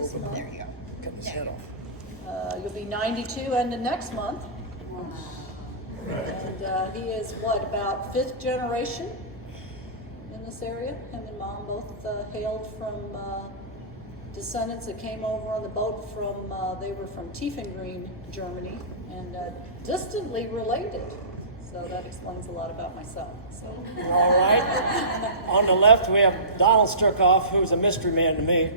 this month. There you go. Cut his head off. You'll be 92 end of next month. And he is, what, about 5th generation in this area? Him and Mom both hailed from descendants that came over on the boat from, they were from Tiefengreen, Germany, and distantly related. So that explains a lot about myself. So. All right. On the left, we have Donald Sturkoff, who's a mystery man to me.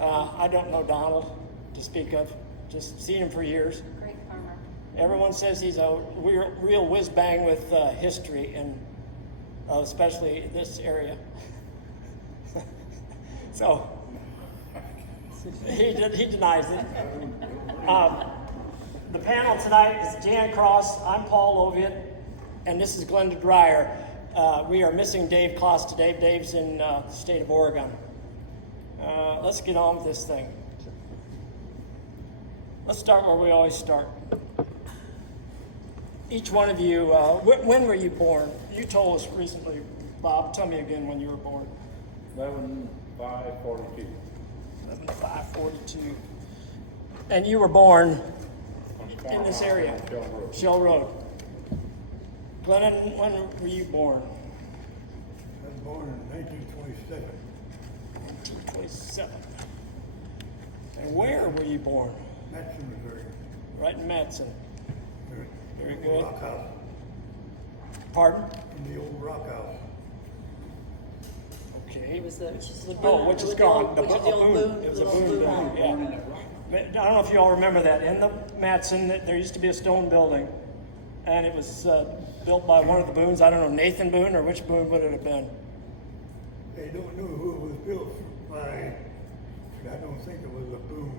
I don't know Donald to speak of. Just seen him for years. Great farmer. Everyone says he's a real whiz-bang with history, and especially this area. So he denies it. The panel tonight is Jan Cross, I'm Paul Oviatt, and this is Glenda Dreyer. We are missing Dave Kloss today. Dave's in the state of Oregon. Let's get on with this thing. Let's start where we always start. Each one of you, when were you born? You told us recently, Bob. Tell me again when you were born. 11/5/42. 11/5/42. And you were born in this area, Shell Road. Glennon, when were you born? I was born in 1927. 1927. And where were you born? Matson, Missouri. Right in Matson. Very Old good. Rock house. Pardon? In the old rock house. Okay. It was the boom. Oh, which is gone. Which is the old boom. It was a the old boom building, yeah. I don't know if you all remember that. In the Matson, there used to be a stone building, and it was built by one of the Boones. I don't know, Nathan Boone, or which Boone would it have been? They don't know who it was built by. I don't think it was a boom.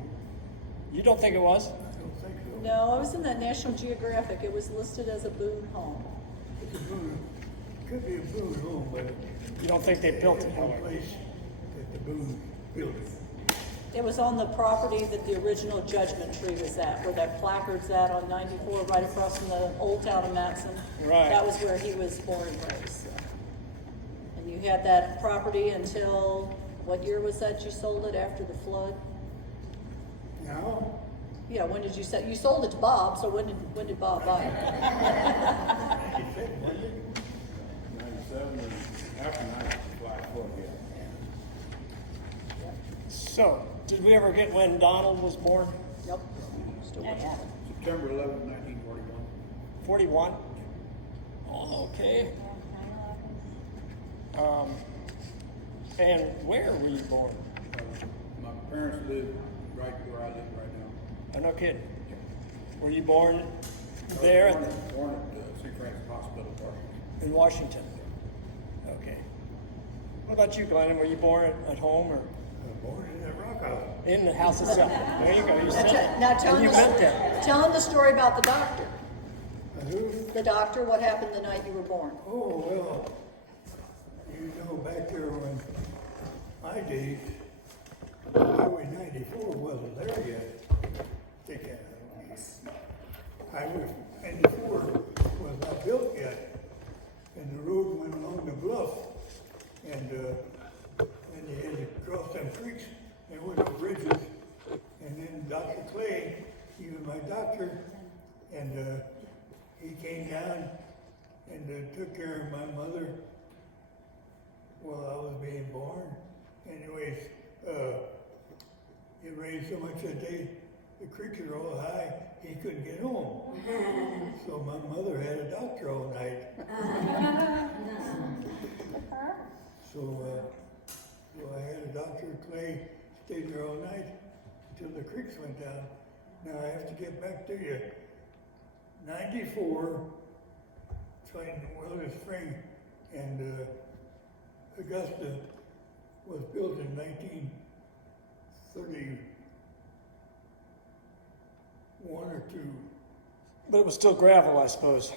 You don't think it was? I don't think so. No, I was in that National Geographic. It was listed as a Boone home. It's a boom. Could be a boom home, but You don't think they built it? it's no place that the boom built it. It was on the property that the original Judgment Tree was at, where that placard's at on 94, right across from the old town of Matson. Right. That was where he was born and raised. So. And you had that property until, what year was that you sold it, after the flood? Now, Yeah, when did you sell? You sold it to Bob, so when did Bob buy it? 97, wasn't it? 97 and after 95, yeah. So, did we ever get when Donald was born? Nope. Still waiting. September 11, 1941. 41? Oh, okay. And where were you born? My parents live right where I live right now. No kidding. Were you born there Born at St. Francis Hospital, Washington. in Washington? Okay. What about you, Glennon? Were you born at home or I was born in that rock house. in the house itself? There you go. You said it. Now tell And you meant that. tell him the story about the doctor. Who? The doctor, what happened the night you were born? Oh, well, you know, back there when my days, Highway 94 wasn't there yet. Highway 94 was not built yet, and the road went along the bluff, and you had to cross them creeks, and went up bridges, and then Dr. Clay, he was my doctor, and he came down and took care of my mother while I was being born. Anyways, it rained so much that day, the creeks were all high, he couldn't get home. So my mother had a doctor all night. So I had a doctor, Clay, stayed there all night until the creeks went down. Now I have to get back to you. 94, trying to Weather Spring, and Augusta was built in 1931 or 2. But it was still gravel, I suppose.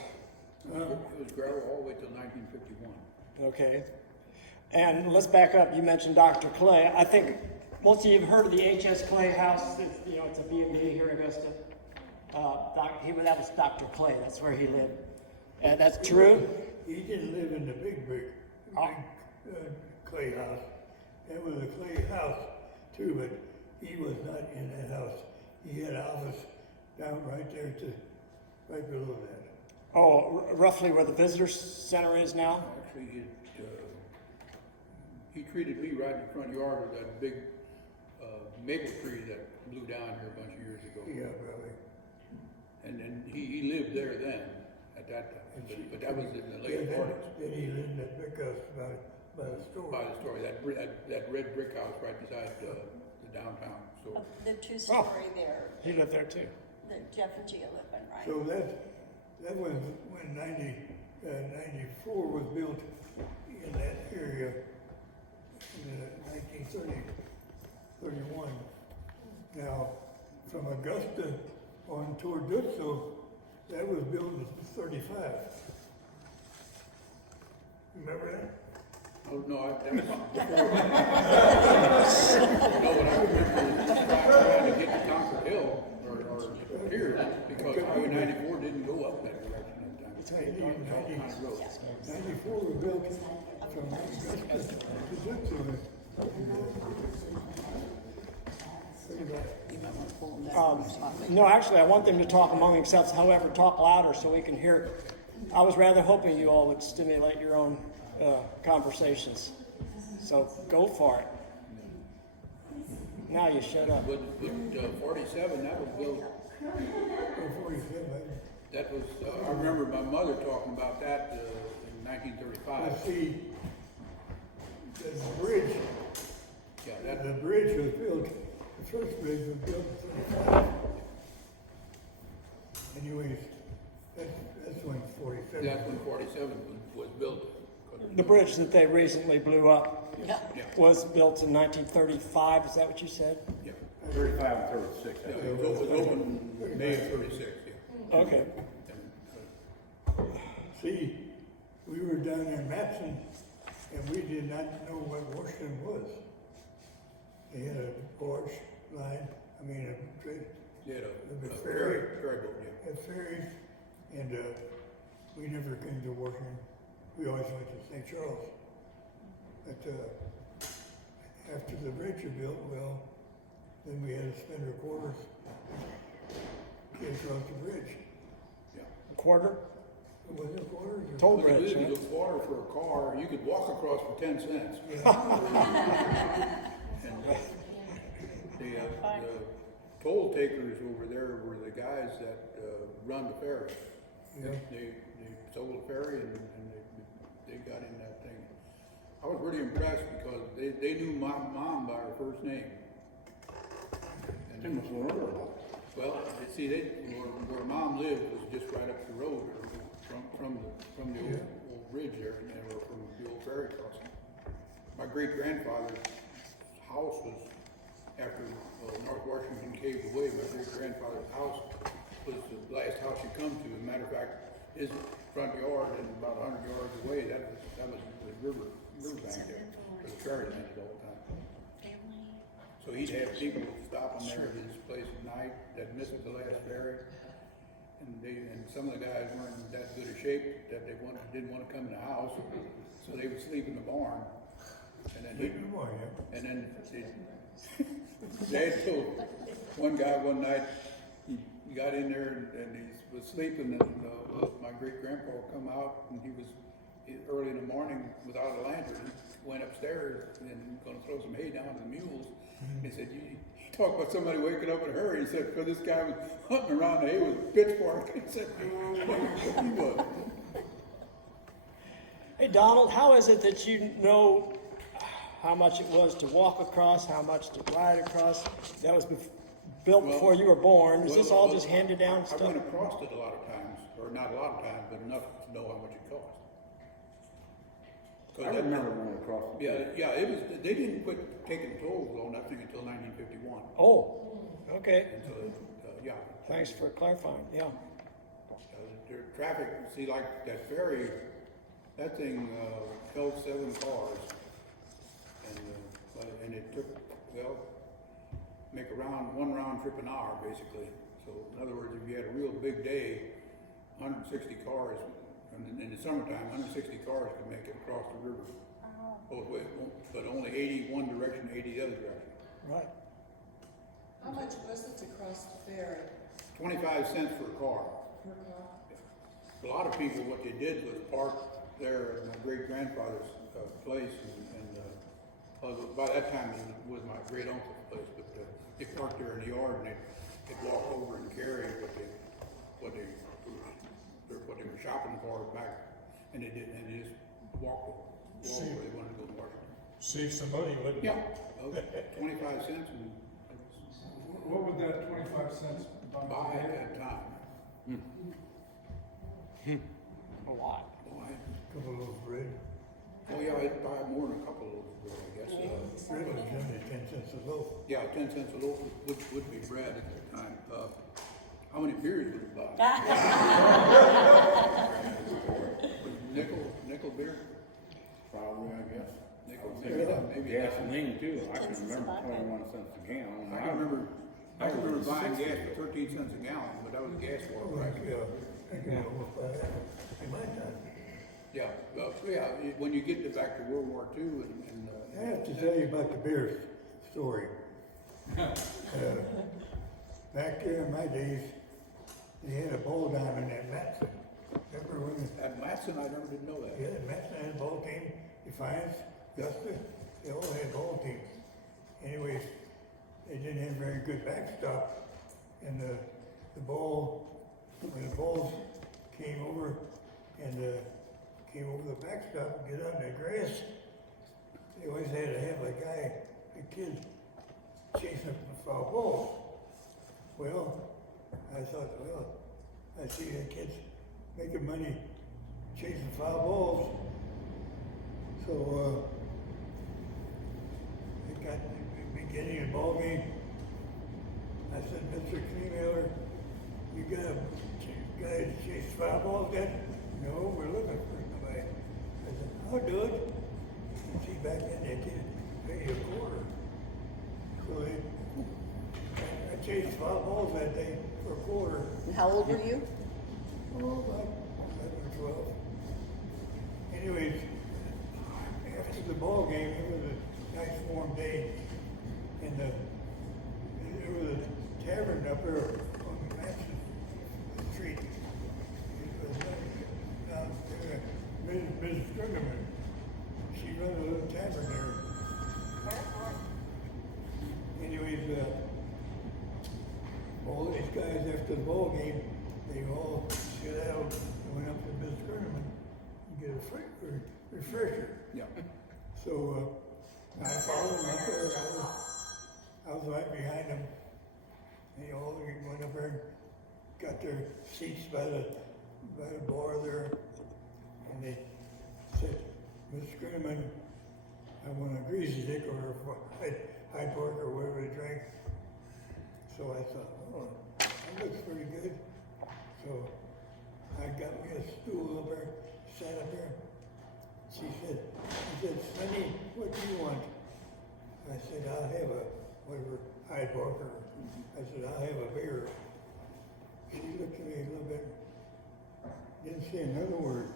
It was gravel all the way till 1951. Okay. And let's back up. You mentioned Dr. Clay. I think most of you have heard of the H.S. Clay House. It's a B&B here in Augusta. That was Dr. Clay. That's where he lived. That's true? He didn't live in the big Clay house. That was a Clay house too, but he was not in that house. He had an office down right there right below that. Oh, roughly where the visitor center is now? Actually, he treated me right in the front yard of that big maple tree that blew down here a bunch of years ago. Yeah, probably. And then he lived there then, at that time, but that was in the late Yeah, forties. then he lived in that brick house by the store. By the story, that red brick house right beside the downtown store. The two-story there, He lived there too. that Jeff and Gia live in, right? So that was when 94 was built in that area in 1930, 31. Now, from Augusta on toward Dutso, that was built in 35. Remember that? Oh, no, that was before. No, what I remember is trying to get to Concord Hill, or here, because Highway 94 didn't go up that direction at the time. It's It was all kind of roads. 94 was built from Augusta to Dutso. You might want to pull them down. No, actually, I want them to talk among themselves, however, talk louder so we can hear. I was rather hoping you all would stimulate your own conversations. So go for it. Now you shut up. But 47, that was built, 47. that was, I remember my mother talking about that in 1935. See, the bridge, Yeah, the that, bridge was built, the first bridge was built in 35. Anyways, that's when 47. that's when 47 was built. The bridge that they recently blew up Yeah. Yeah, was built in 1935. Is that what you said? yeah. 35 and 36. Yeah, it was open May of 36, yeah. Okay. See, we were down there in Matson, and we did not know what Washington was. They had a barge line, a trade, They had The a ferry. ferry boat, yeah. a ferry, and we never came to Washington. We always went to St. Charles. But after the bridge was built, well, then we had to spend our quarters to get across the bridge. Yeah. A quarter? Was it quarters? Or Toll Look, bridge. it huh? was a quarter for a car, you could walk across for 10 cents. And the toll takers over there were the guys that run the ferry. Yeah. They sold the ferry and they got in that thing. I was really impressed because they knew my mom by her first name. And well, see, where mom lived was just right up the road from the old bridge there, and they were from the old ferry crossing. My great grandfather's house was after North Washington caved away. My great grandfather's house was the last house you come to. As a matter of fact, his front yard and about 100 yards away, that was the riverbank there, where the ferry landed all the time. So he'd have people stopping there at his place at night that missed the last ferry. And some of the guys weren't in that good a shape that they didn't want to come in the house, so they would sleep in the barn. And then they told one guy one night, he got in there and he was sleeping, and my great grandpa come out, and he was early in the morning without a lantern. He went upstairs and going to throw some hay down to the mules. He said, "You talk about somebody waking up in a hurry." He said, "Because this guy was hunting around the hay with a pitchfork." He said, "He was." Hey, Donald, how is it that you know how much it was to walk across, how much to ride across? That was built before you were born. Is this all just handed down I stuff? went across it a lot of times, or not a lot of times, but enough to know how much it cost. I remember going across. Yeah, it was. They didn't quit taking tolls on that thing until 1951. Oh, okay. And so, yeah, Thanks for clarifying. Yeah. the traffic. See, like that ferry, that thing held 7 cars, and it took make one round trip an hour basically. So in other words, if you had a real big day, 160 cars. And in the summertime, 160 cars could make it across the river both ways, but only 80 one direction, 80 the other direction. Right. much was it to cross the ferry 25 cents for a car. per car? A lot of people, what they did was park there at my great-grandfather's place, by that time it was my great-uncle's place, but they parked there in the yard and they'd walk over and carry what they were shopping for back, and they just walk where they wanted to go to Washington. Save some money, wouldn't it? Yeah, 25 cents and What would that 25 cents buy at that time. A lot. Couple of those bread. Oh yeah, I'd buy more than a couple of those, bread, I guess. Bread was generally 10 cents a loaf. Yeah, 10 cents a loaf would be bread at that time. How many beers would you buy? Nickel beer? Probably, I guess. Nickel, maybe that. Gasoline too, I can remember 21 cents a gallon. I can remember buying gas for 13 cents a gallon, but that was gas war Like, price. I can almost buy that in my time. Yeah, well, yeah, when you get back to World War II and I have to tell you about the beer story. Back there in my days, they had a ball diamond at Matson. Remember when at Matson, I never did know that. yeah, Matson had a ball team, Defiance, Augusta, they all had ball teams. Anyways, they didn't have very good backstop, and the ball, when the balls came over and came over the backstop and get out in the grass, they always had to have a kid chasing up the foul balls. Well, I thought, I see the kids making money chasing foul balls. So, it got the beginning of the ball game. I said, Mr. Cleanmiller, you got a guy to chase foul balls yet? No, we're looking for somebody. I said, I'll do it. And see, back then they did pay you a quarter. So I chased foul balls that day for a quarter. And how old were you? Oh, about 11 or 12. Anyways, after the ball game, it was a nice warm day, and there was a tavern up there on the Mansion Street. It was down there, Mrs. Gunderman. She run a little tavern there. Anyways, all these guys after the ball game, they all skedaddled and went up to Mrs. Gunderman and get a refresher. Yeah. So I followed them up there. I was right behind them. They all went up there and got their seats by the bar there. And they said, Miss Glennon, I want a greasy dick or a Hyde Park or whatever they drank. So I thought, oh, that looks pretty good. So I got me a stool up there, sat up there. She said, Sonny, what do you want? I said, I'll have a, whatever, Hyde Parker. I said, I'll have a beer. She looked at me a little bit, didn't say another word.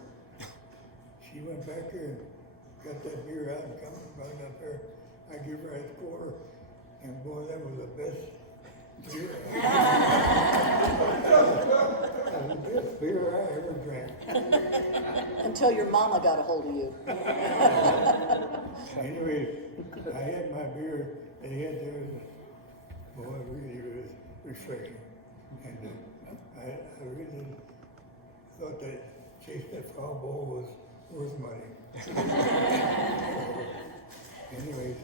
She went back there and got that beer out and come right up there. I give her a quarter, and boy, that was the best beer. That was the best beer I ever drank. Until your mama got a hold of you. Anyway, I had my beer, they had theirs, boy, it really was refreshing. And I really thought that chasing that foul ball was worth money. Anyways,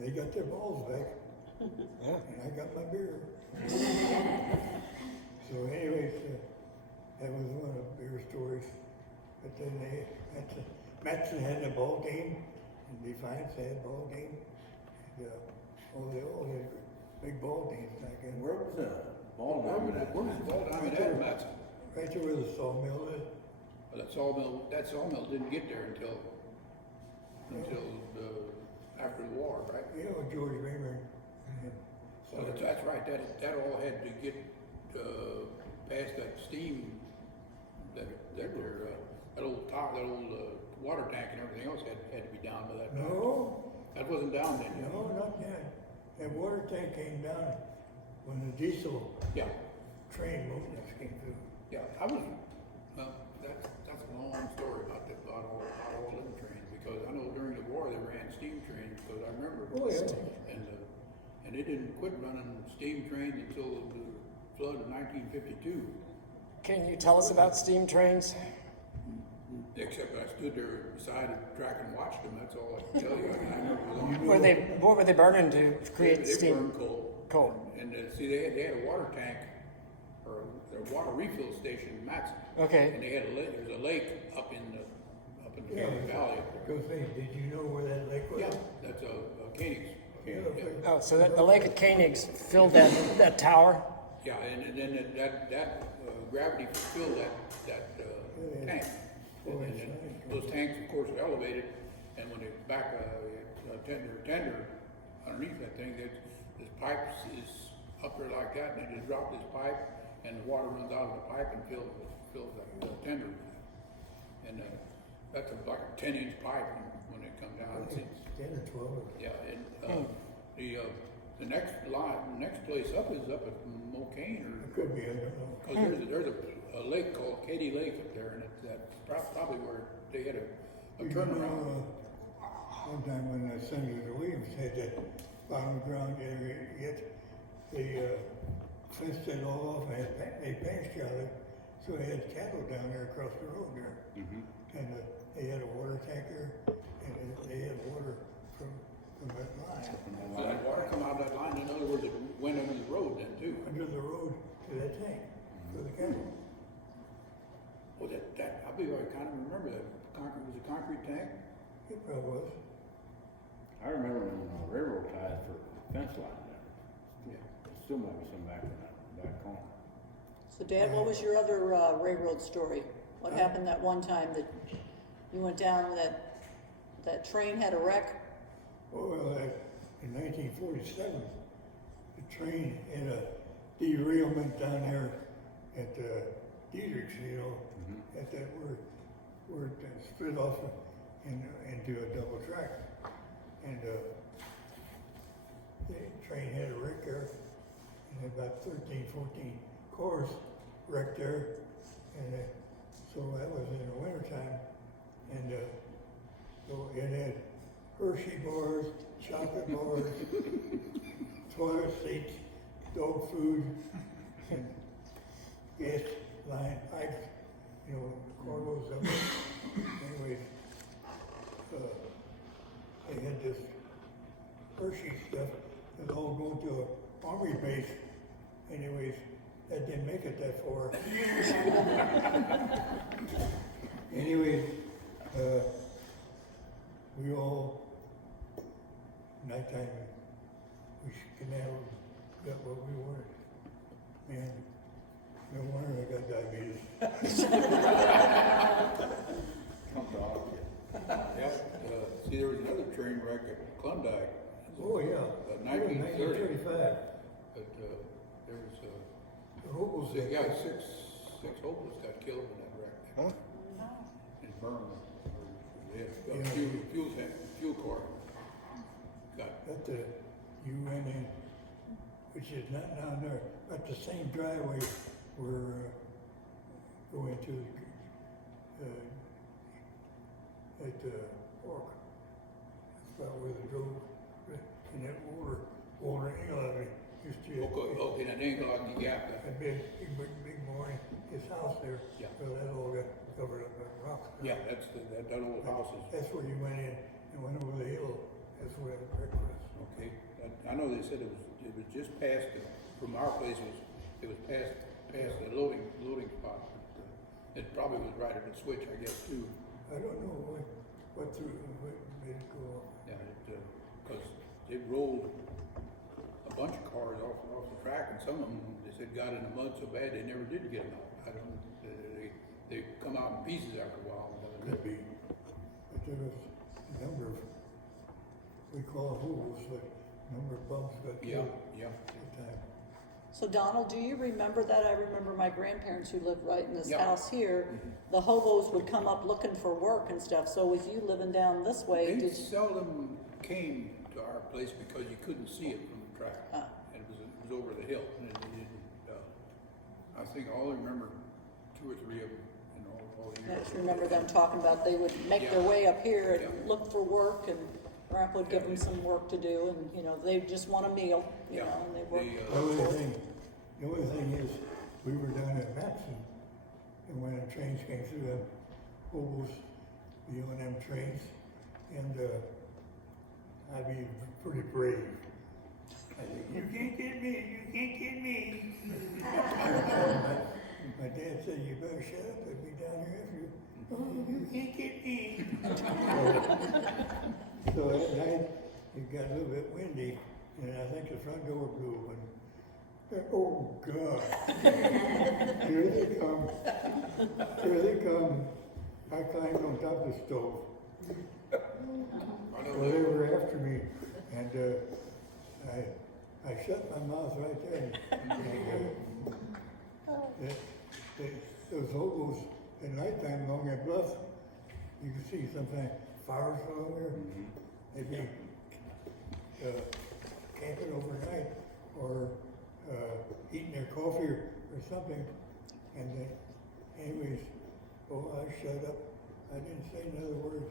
they got their balls back, and I got my beer. So anyways, that was one of the beer stories. But then Matson had a ball game, and Defiance had a ball game. And, they all had big ball games back then. Where was that ball diamond at? Where was the ball diamond at Matson? Right there where the sawmill is. Well, that sawmill didn't get there until after the war, right? Yeah, with George Raymer. So that's right. That all had to get past that steam, that old water tank and everything else had to be down by that time. No, That wasn't down then. no, not yet. that water tank came down when the diesel Yeah, train movements came through. yeah, I was, that's a long story about all them trains, because I know during the war they ran steam trains, because I remember. Oh, yeah. And they didn't quit running steam trains until the flood of 1952. Can you tell us about steam trains? Except I stood there beside the track and watched them, that's all I can tell you. I remember What were they burning to they create steam? burned coal. Coal. And see, they had a water tank, or a water refill station in Matson. Okay. And they had there's a lake up in the Yeah, valley. go think, did you know where that lake was? Yeah, that's a Koenig's. Yeah, Oh, so the lake at Koenig's filled that tower? Yeah, and then that gravity filled that tank. Oh, And then those tanks, of course, are elevated, and when they back tender underneath that thing, this pipe is up there like that, and they just drop this pipe, and the water runs out of the pipe and fills that tender. And that's like a 10-inch pipe when it comes down. It's 10 or 12. yeah, and the next place up is up at Mocaine, It could be, I don't know. because there's a lake called Katy Lake up there, and that's probably where they had a You turnaround. know, one time when Senator Williams had that bottom ground area, yet they fenced it all off and they pasture out it, so they had cattle down there across the road there. And they had a water tanker, and they had water from that line, So that water come out of that line, in other words, it went under the road then too. under the road to that tank, for the cattle. Well, I believe I kind of remember that. Was a concrete tank? It probably was. I remember when railroad ties for fence line there. Yeah. There still might be some back in that corner. So Dad, what was your other railroad story? What happened that one time that you went down, that train had a wreck? Well, in 1947, the train had a derailment down there at Dietrich's, at that where it split off into a double track. And the train had a wreck there, and about 13, 14 cars wrecked there. And so that was in the wintertime. And so it had Hershey bars, chocolate bars, toilet seats, dog food, and gas line pipes, corridors of it. Anyways, they had this Hershey stuff that all going to an army base. Anyways, that didn't make it that far. Anyways, we all, nighttime, we got what we wanted. Man, no wonder I got diabetes. Yeah. See, there was another train wreck at Klondike. Oh, yeah. 1930. 1935. But there was The hobos, six hopefuls got killed in that wreck. Huh? In Burma. They had Yeah. fuel car. Got at the UNN, which is not down there, but the same driveway we're going to at the park. That's about where the drove, and that Walter Engel used to. okay, that angle on the gap. That big morning, his house there. Yeah. Well, that all got covered up by rocks. Yeah, that's that old house is. That's where you went in and went over the hill. That's where the wreck was. Okay, I know they said it was just past from our place it was past the loading spot. But, it probably was right at the switch, I guess, too. I don't know what made it go off. Yeah, because it rolled a bunch of cars off the track, and some of them they said got in the mud so bad they never did get them out. I don't know. They come out in pieces after a while. Could be. But there was a number of, we call them holes, but a number of bumps got Yeah, killed yeah. at the time. So Donald, do you remember that? I remember my grandparents who lived right in this Yeah. house here. The hobos would come up looking for work and stuff. So with you living down this way, They did you? seldom came to our place because you couldn't see it from the track. Ah. And it was over the hill, and it didn't, I think I only remember 2 or 3 of them, all the I years. just remember them talking about they would make their Yeah. way up here and Yeah. look for work, and Grandpa would give them some work to do, and, they just want a meal, Yeah. and they work. The only thing is, we were down at Matson, and when the trains came through, the hobos be on them trains, and, I'd be pretty brave. I'd say, you can't get me, you can't get me. My dad said, you better shut up, I'd be down here after you. Oh, you can't get me. So at night, it got a little bit windy, and I think the front door blew open. Oh, God. Here they come. Here they come. I climbed on top of the stove. Well, they were after me, and I shut my mouth right there. Those hobos at nighttime along that bluff, you can see sometimes fires along there. They'd be camping overnight or eating their coffee or something. And anyways, I shut up. I didn't say another word.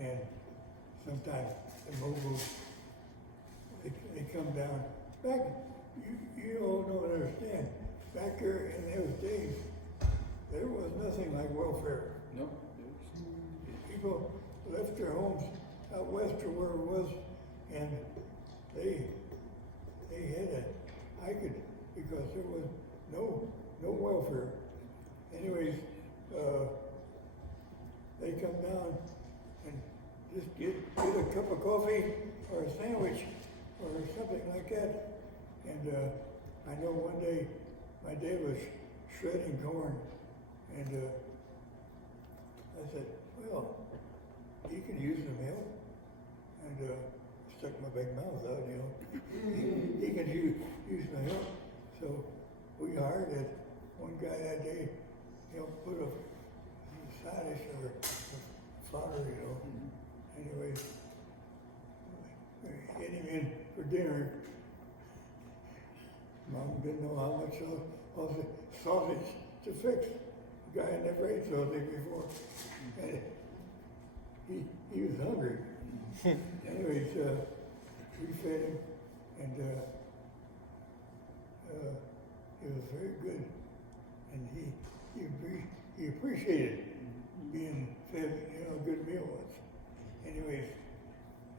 And sometimes the moguls, they come down. Back, you all don't understand. Back there in those days, there was nothing like welfare. No, it was, People left their homes out west or where it was, and they had because there was no welfare. Anyways, they come down and just get a cup of coffee or a sandwich or something like that. And I know one day my dad was shredding corn, and I said, well, he could use some help. And stuck my big mouth out, he could use my help. So we hired one guy that day, put a side dish or fodder, Anyways, we get him in for dinner. Mom didn't know how much sausage to fix. The guy never ate sausage before. And he was hungry. Anyways, we fed him, and it was very good. And he appreciated being fed, a good meal once. Anyways,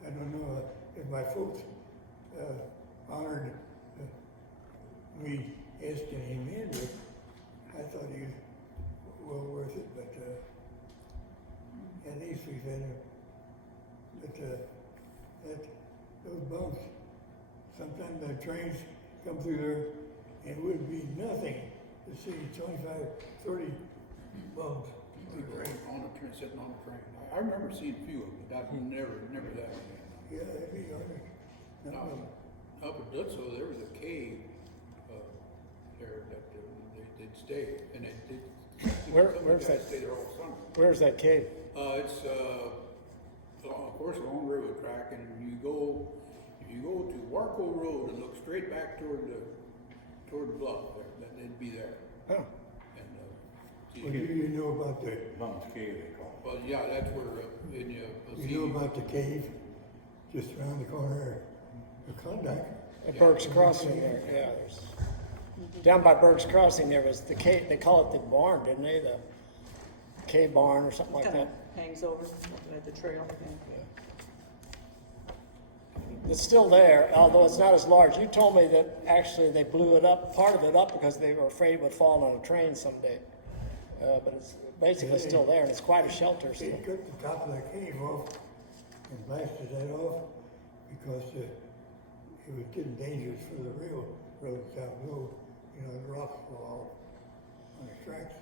I don't know if my folks honored me asking him in, but I thought he was well worth it. But at least we fed him. But those bumps, sometimes the trains come through there, and it would be nothing to see 25, 30 bumps. on the train, sitting on the train. I remember seeing a few of them, but I've never that many. Yeah, it'd be hard. Up at Dutso, there was a cave there that they'd stay, and Where's that? Stay there all summer. Where's that cave? It's of course along the railroad track, and if you go to Warco Road and look straight back toward the bluff there, they'd be there. Oh. And Well, you know about the Bum's Cave, they call it. well, yeah, that's where you know about the cave just around the corner of Klondike. At Berg's Crossing there, yeah. Down by Berg's Crossing there was the cave, they call it the barn, didn't they? The cave barn or something like Kind of that. hangs over at the trail. It's still there, although it's not as large. You told me that actually they blew it up, part of it up, because they were afraid it would fall on a train someday. But it's basically still there, and it's quite a shelter They still. took the top of that cave off and blasted that off because it was getting dangerous for the railroads down below. The rocks were all on the tracks.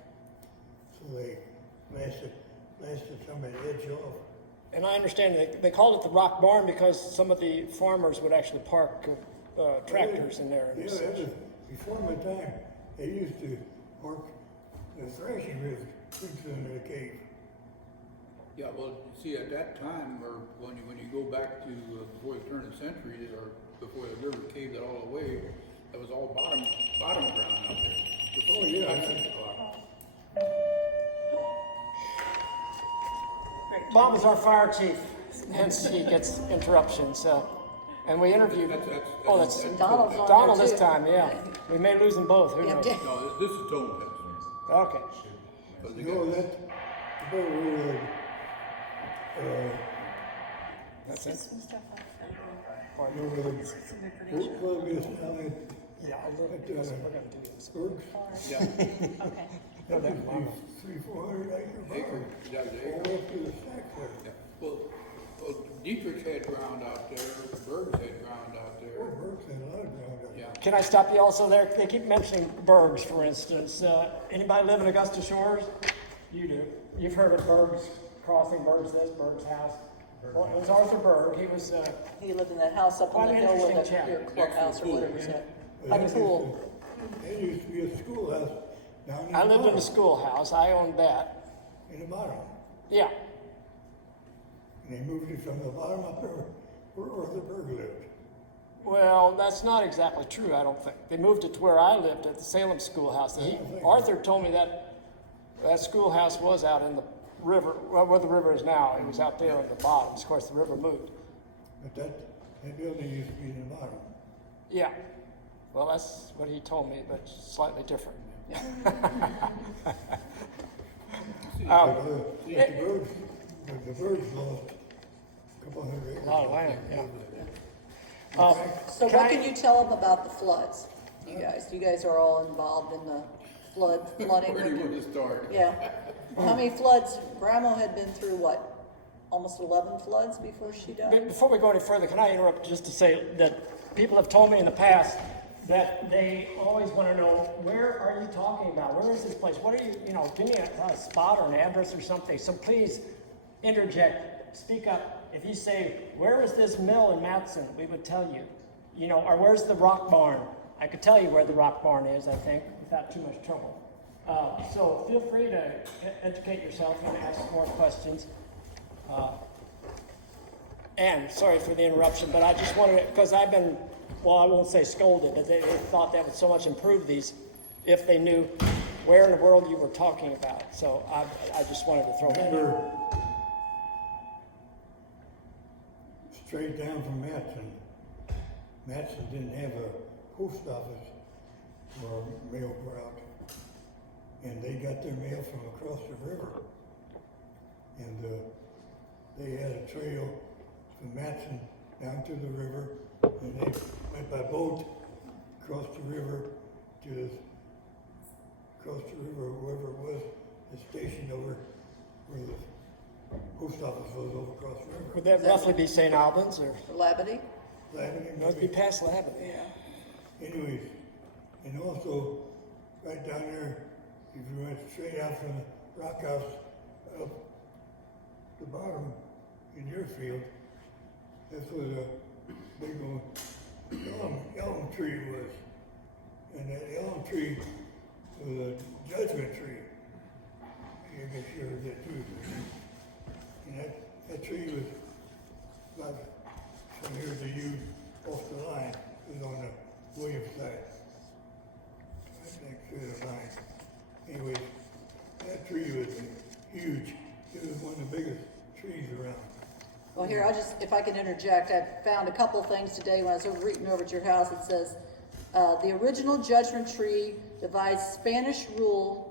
So they blasted some of the edge off. And I understand they called it the rock barn because some of the farmers would actually park tractors in there. Yeah, that was before my time. They used to work the thrashing rigs into the cave. Yeah, well, see, at that time, or when you go back to before the turn of the century, or before the river caved it all away, that was all bottom ground out there. Oh, yeah. About 6 o'clock. Bob is our fire chief, hence he gets interruptions, and we interviewed, oh, that's Donald's on Donald there, this too. time, yeah. We may lose them both, who Yeah, knows? No, this is tone test. Okay. But they No, got- that's about where, That's it? where the boat club is down at, Yeah, I'll look, at, we're gonna do this. Berks. Yeah, Okay. No, that's Mama. 300-400 acre acre, farm. that was All acre. up to the stack there. Yeah. Well, Dietrich had ground out there, Berg's had ground out Oh, there. Berks had a lot of ground up Yeah. Can I stop you also there? They keep mentioning Bergs, for instance. Anybody live in Augusta Shores? You do. You've heard of Bergs Crossing, Bergs this, Bergs House. Well, it was Arthur Berg. He was, He lived in that house up on Quite the an hill where interesting the, your chap. clubhouse or whatever it's at. But By that the pool. There used to be a schoolhouse down in the I lived in bottom. the schoolhouse. I owned that. In the bottom. Yeah. And they moved it from the bottom up there where Arthur Berg lived. Well, that's not exactly true, I don't think. They moved it to where I lived at the Salem Schoolhouse. Arthur told me that that schoolhouse was out in the river, well, where the river is now. It was out there on the bottom. Of course, the river moved. But that building used to be in the bottom. Yeah. Well, that's what he told me, but slightly different. But the Bergs lost a couple hundred acres. A lot of land, yeah. So what can you tell them about the floods, you guys? You guys are all involved in the flooding. Where do you want to start? Yeah. How many floods? Grandma had been through what? Almost 11 floods before she died? Before we go any further, can I interrupt just to say that people have told me in the past that they always want to know, where are you talking about? Where is this place? What are you, give me a spot or an address or something. So please interject, speak up. If you say, where is this mill in Matson? We would tell you. Or where's the rock barn? I could tell you where the rock barn is, I think, without too much trouble. So feel free to educate yourself and ask more questions. And sorry for the interruption, but I just wanted to, because I've been, I won't say scolded, but they thought that would so much improve these if they knew where in the world you were talking about. So I just wanted to throw that in. Remember, straight down from Matson didn't have a post office or mail route. And they got their mail from across the river. And they had a trail from Matson down to the river, and they went by boat across the river to wherever it was, the station over where the post office was over across the river. Would that roughly be St. Albans or? Labadee? Labadee, Must be maybe. past Labadee. Anyways, and also right down there, if you went straight out from the rock house up the bottom in your field, that's where the big old elm tree was. And that elm tree was a judgment tree. You get sure of that too. And that tree was about from here to you off the line. It was on the Williams side. Right next to the line. Anyways, that tree was huge. It was one of the biggest trees around. Well, here, if I can interject, I found a couple things today when I was reading over at your house. It says, the original judgment tree divides Spanish rule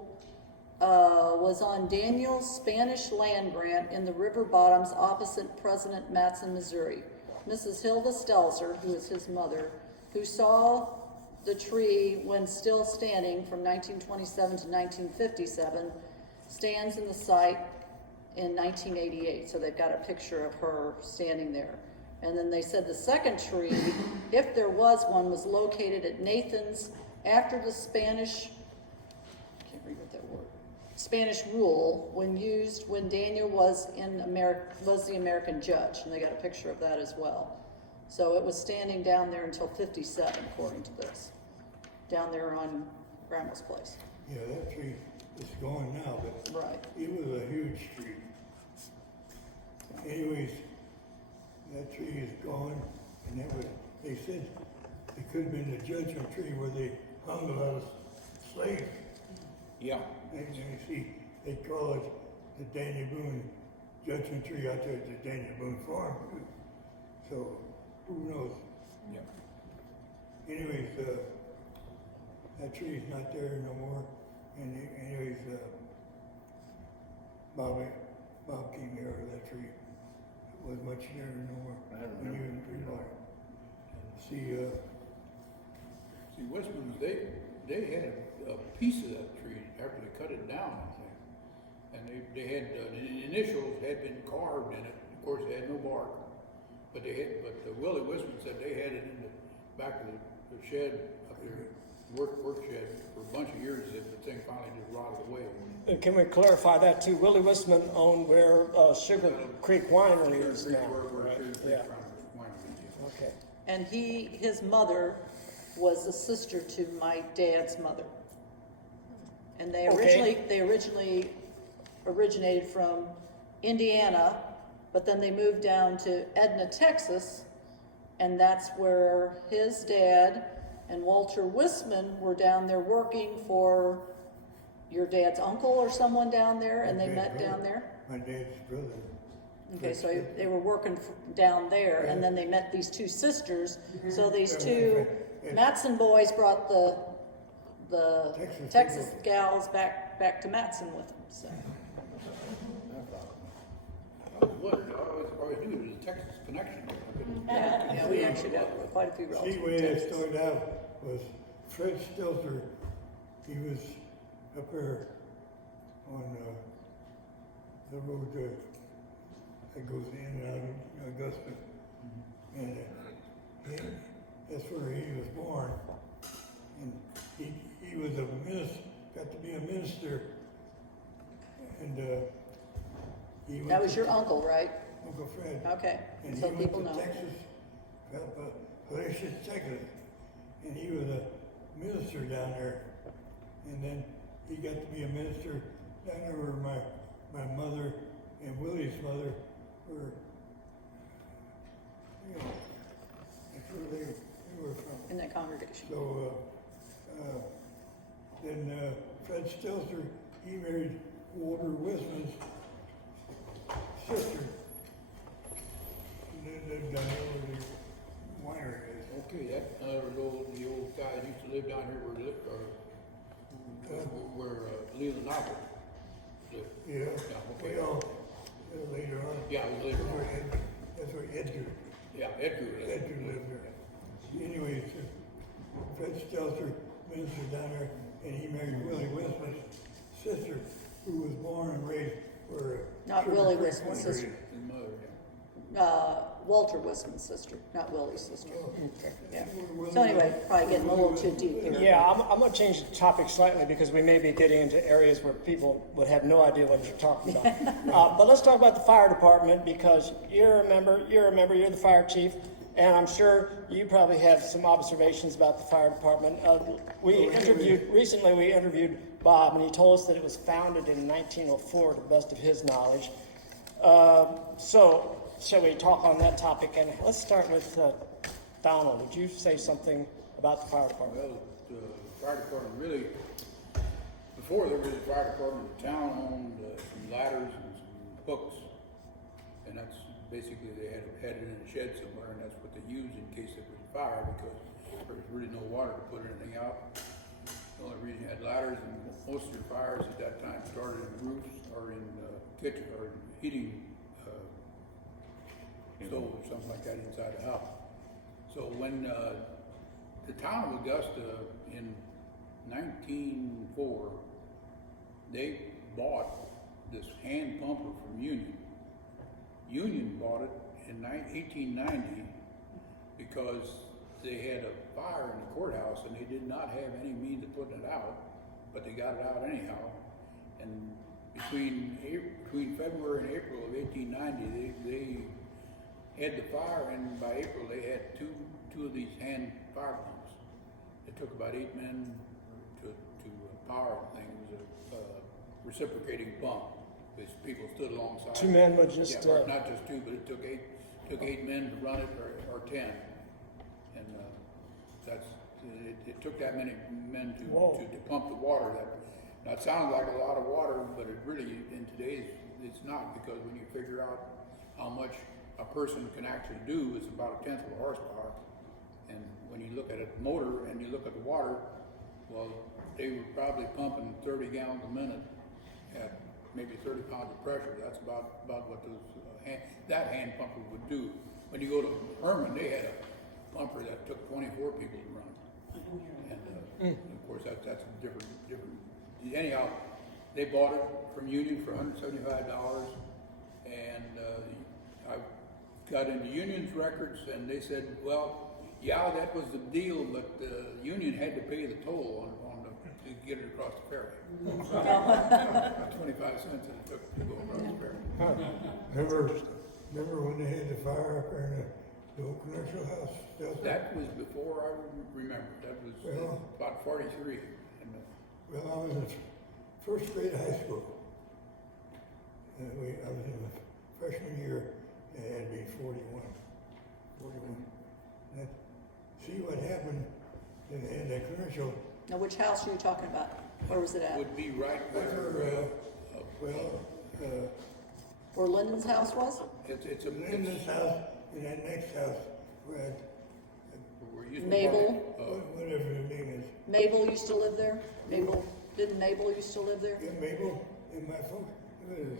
was on Daniel's Spanish land grant in the river bottoms opposite President Matson, Missouri. Mrs. Hilda Stelzer, who is his mother, who saw the tree when still standing from 1927 to 1957, stands in the site in 1988. So they've got a picture of her standing there. And then they said the second tree, if there was one, was located at Nathan's after the Spanish, I can't read what that word, Spanish rule when Daniel was the American judge, and they got a picture of that as well. So it was standing down there until 57, according to this, down there on Grandma's place. Yeah, that tree is gone now, but Right. it was a huge tree. anyways, that tree is gone, and that was, they said it could have been the judgment tree where they hung a lot of slaves. Yeah, And you see, they call it the Daniel Boone judgment tree out there at the Daniel Boone farm. So, who knows? yeah. Anyways, that tree's not there no more. And anyways, Bob came here to that tree. It wasn't much there no more. I don't When he remember. was retired. See, See, Westman's, they had a piece of that tree after they cut it down, I think. And they had, the initials had been carved in it. Of course, they had no bark. But Willie Westman said they had it in the back of the shed up there, work shed, for a bunch of years, and the thing finally just rotted away. Can we clarify that too? Willie Wistman owned where Sugar Creek Winery is now. Where Sugar Creek Yeah. Winery is. Okay. And his mother was a sister to my dad's mother. And they Okay. originally originated from Indiana, but then they moved down to Edna, Texas, and that's where his dad and Walter Wistman were down there working for your dad's uncle or someone down there, and they met down there. my dad's brother. Okay, so they were working down there, and then they met these two sisters. So these two Matson boys brought the Texas gals back to Matson with them. So What, I always knew it was a Texas connection. I couldn't- yeah, we actually got quite a few See, relatives. way in it Texas. started out was Fred Stelter. He was up there on the road that goes in and out of Augusta. And that's where he was born. And he was a minister, got to be a minister. And he went That was to your uncle, right? Uncle Fred. Okay, And he so went people to know. Texas, Galatians, Texas, and he was a minister down there. And then he got to be a minister down there where my mother and Willie's mother were, you know, that's where they were from. In that congregation. So, then Fred Stelter, he married Walter Wisman's sister. And then lived down there where the winery is. Okay, that, the old guys used to live down here where Leland Knopper lived. Yeah. okay. Well, later on. Yeah, it was later That's on. where that's where Edgar Yeah, Edgar lived. Edgar lived there. Anyways, Fred Stelter ministered down there, and he married Willie Wisman's sister, who was born and raised where. Not Sugar Willie Creek Wisman's Winery. sister. His mother, yeah. Walter Wisman's sister, not Willie's sister. Yeah. Willie- So anyway, probably getting a little too deep here. Yeah, I'm going to change the topic slightly because we may be getting into areas where people would have no idea what you're talking about. But let's talk about the fire department because you're a member, you're the fire chief, and I'm sure you probably have some observations about the fire department. Recently we interviewed Bob, and he told us that it was founded in 1904 to the best of his knowledge. So, shall we talk on that topic? And let's start with Donald. Would you say something about the fire department? Well, the fire department really, before there was a fire department, the town owned some ladders and some hooks. And that's basically, they had it in a shed somewhere, and that's what they used in case there was a fire, because there was really no water to put anything out. The only reason you had ladders, and most of your fires at that time started in roofs or in kitchen or in heating stove or something like that inside the house. So when the town of Augusta in 1904, they bought this hand pumper from Union. Union bought it in 1890 because they had a fire in the courthouse and they did not have any means of putting it out, but they got it out anyhow. And between February and April of 1890, they had the fire, and by April they had two of these hand fire pumps. It took about 8 men to power the thing. It was a reciprocating pump. these people stood alongside. 2 men would just, Yeah, or not just 2, but it took eight men to run it, or 10. And, it took that many men Whoa. to pump the water. That sounded like a lot of water, but it really, in today's, it's not, because when you figure out how much a person can actually do, it's about 1/10 of a horsepower. And when you look at a motor and you look at the water, well, they were probably pumping 30 gallons a minute at maybe 30 pounds of pressure. That's about what those that hand pumper would do. When you go to Herman, they had a pumper that took 24 people to run. And of course, that's different. Anyhow, they bought it from Union for $175, and I got into Union's records, and they said, well, yeah, that was the deal, but the Union had to pay the toll to get it across the ferry. 25 cents it took to go across the ferry. Remember when they had the fire up there in the old commercial house? That was before I remember. That was Well- about 43. And, Well, I was in first grade of high school. I was in the freshman year, and it had to be 41. And see what happened in the commercial. Now, which house are you talking about? Where was it at? would be right where, Where Lyndon's house was? it's In this house, in that next house, where where it used to be Mabel. whatever the name is. Mabel used to live there? Didn't Mabel used to live there? Yeah, Mabel, and my folks, it was.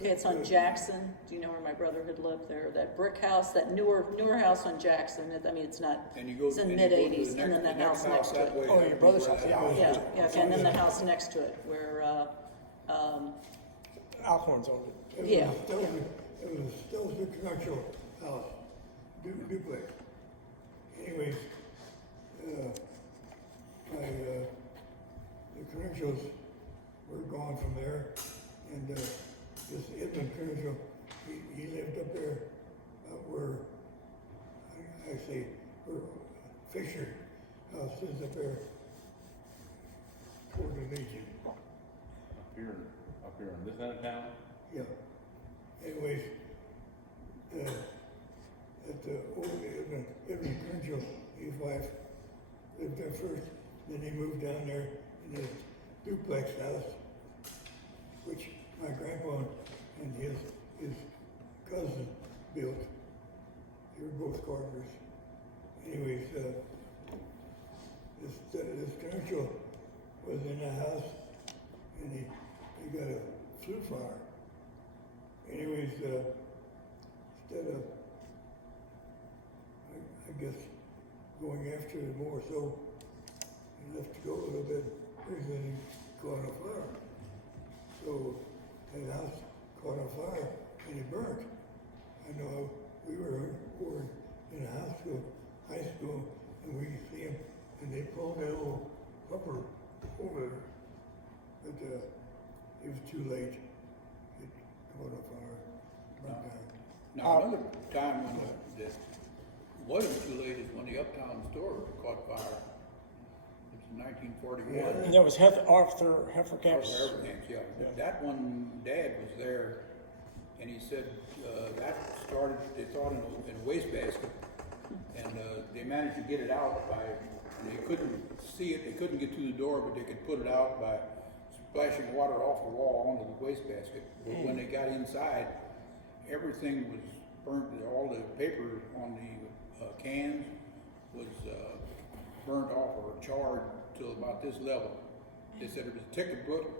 It's on Jackson. Do you know where my brother had lived there? That brick house, that newer house on Jackson. It's not, And you go, it's in the and you go to mid-80s, and then the house next to that it. way, Oh, your brother's right house, yeah. out. Yeah, okay, and then the house next to it, where, Alcorn's owned it. yeah. It was still the commercial house, duplex. Anyways, the commercials were gone from there, and this Edmund commercial, he lived up there where, I say, where Fisher house is up there toward the Legion. Up here in this end of town? Yeah. Anyways, at the old Edmund Crenshaw, his wife lived there first, then he moved down there in his duplex house, which my grandpa and his cousin built. They were both carpenters. Anyways, this Crenshaw was in the house, and he got a flue fire. Anyways, instead of, I guess, going after it more so, he left to go a little bit, and then he caught on fire. So, the house caught on fire, and it burnt. I know we were in a high school, and we could see him, and they pulled that old pupper over there. But it was too late. It caught on fire. Burnt down. Now, another time when it wasn't too late is when the Uptown store caught fire. It was 1941. And that was Arthur Heffercamp's. Yeah. That one, Dad was there, and he said that started, they thought in a wastebasket, and they managed to get it out by, they couldn't see it, they couldn't get to the door, but they could put it out by splashing water off the wall onto the wastebasket. But when they got inside, everything was burnt, all the paper on the cans was burnt off or charred to about this level. They said it was a ticket book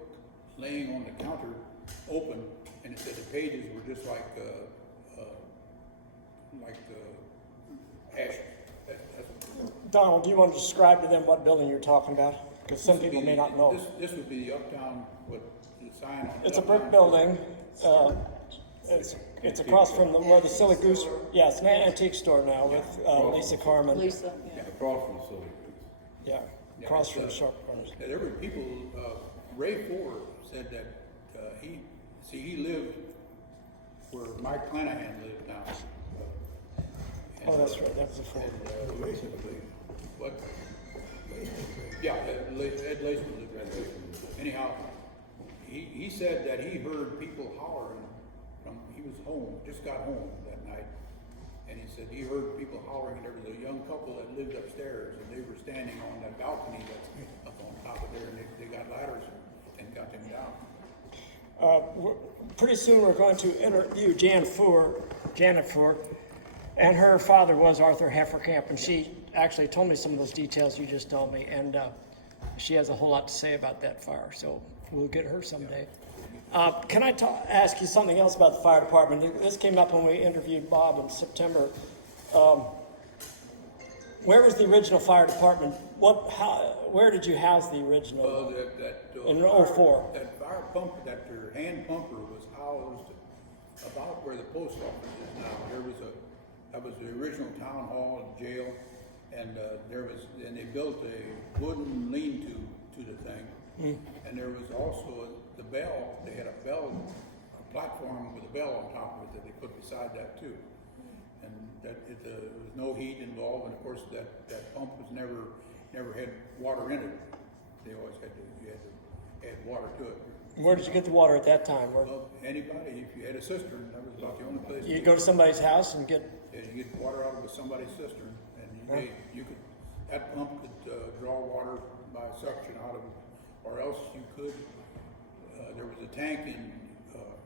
laying on the counter open, and it said the pages were just like ash. Donald, do you want to describe to them what building you're talking about? Because some people may not know. This would be the Uptown, with the sign on it. It's a brick building. It's across from where the Silly Goose. Yeah, it's an antique store now with Lisa Carmen. Lisa, yeah. Across from the Silly Goose. Yeah, across from the Sharp Corners. There were people, Ray Ford said that he lived where Mike Clanahan lived now. Oh, that's right. That was a Ford. What? Yeah, Ed Laceman lived right there. Anyhow, he said that he heard people hollering he was home, just got home that night. And he said he heard people hollering, and there was a young couple that lived upstairs, and they were standing on that balcony that's up on top of there, and they got ladders and got them down. Pretty soon we're going to interview Janet Four, and her father was Arthur Hefferkamp, and she actually told me some of those details you just told me, and she has a whole lot to say about that fire, so we'll get her someday. Can I ask you something else about the fire department? This came up when we interviewed Bob in September. Where was the original fire department? Where did you house the original? In 04. That fire pump, that hand pumper was housed about where the post office is now. That was the original town hall and jail, and they built a wooden lean-to to the thing, and there was also the bell. They had a platform with a bell on top of it that they put beside that too, and there was no heat involved, and of course that pump was never had water in it. They always you had to add water to it. Where did you get the water at that time? Well, anybody, if you had a cistern, that was about the only place. You'd go to somebody's house and get... Yeah, you get water out of somebody's cistern, and that pump could draw water by suction out of it, or else you could, there was a tank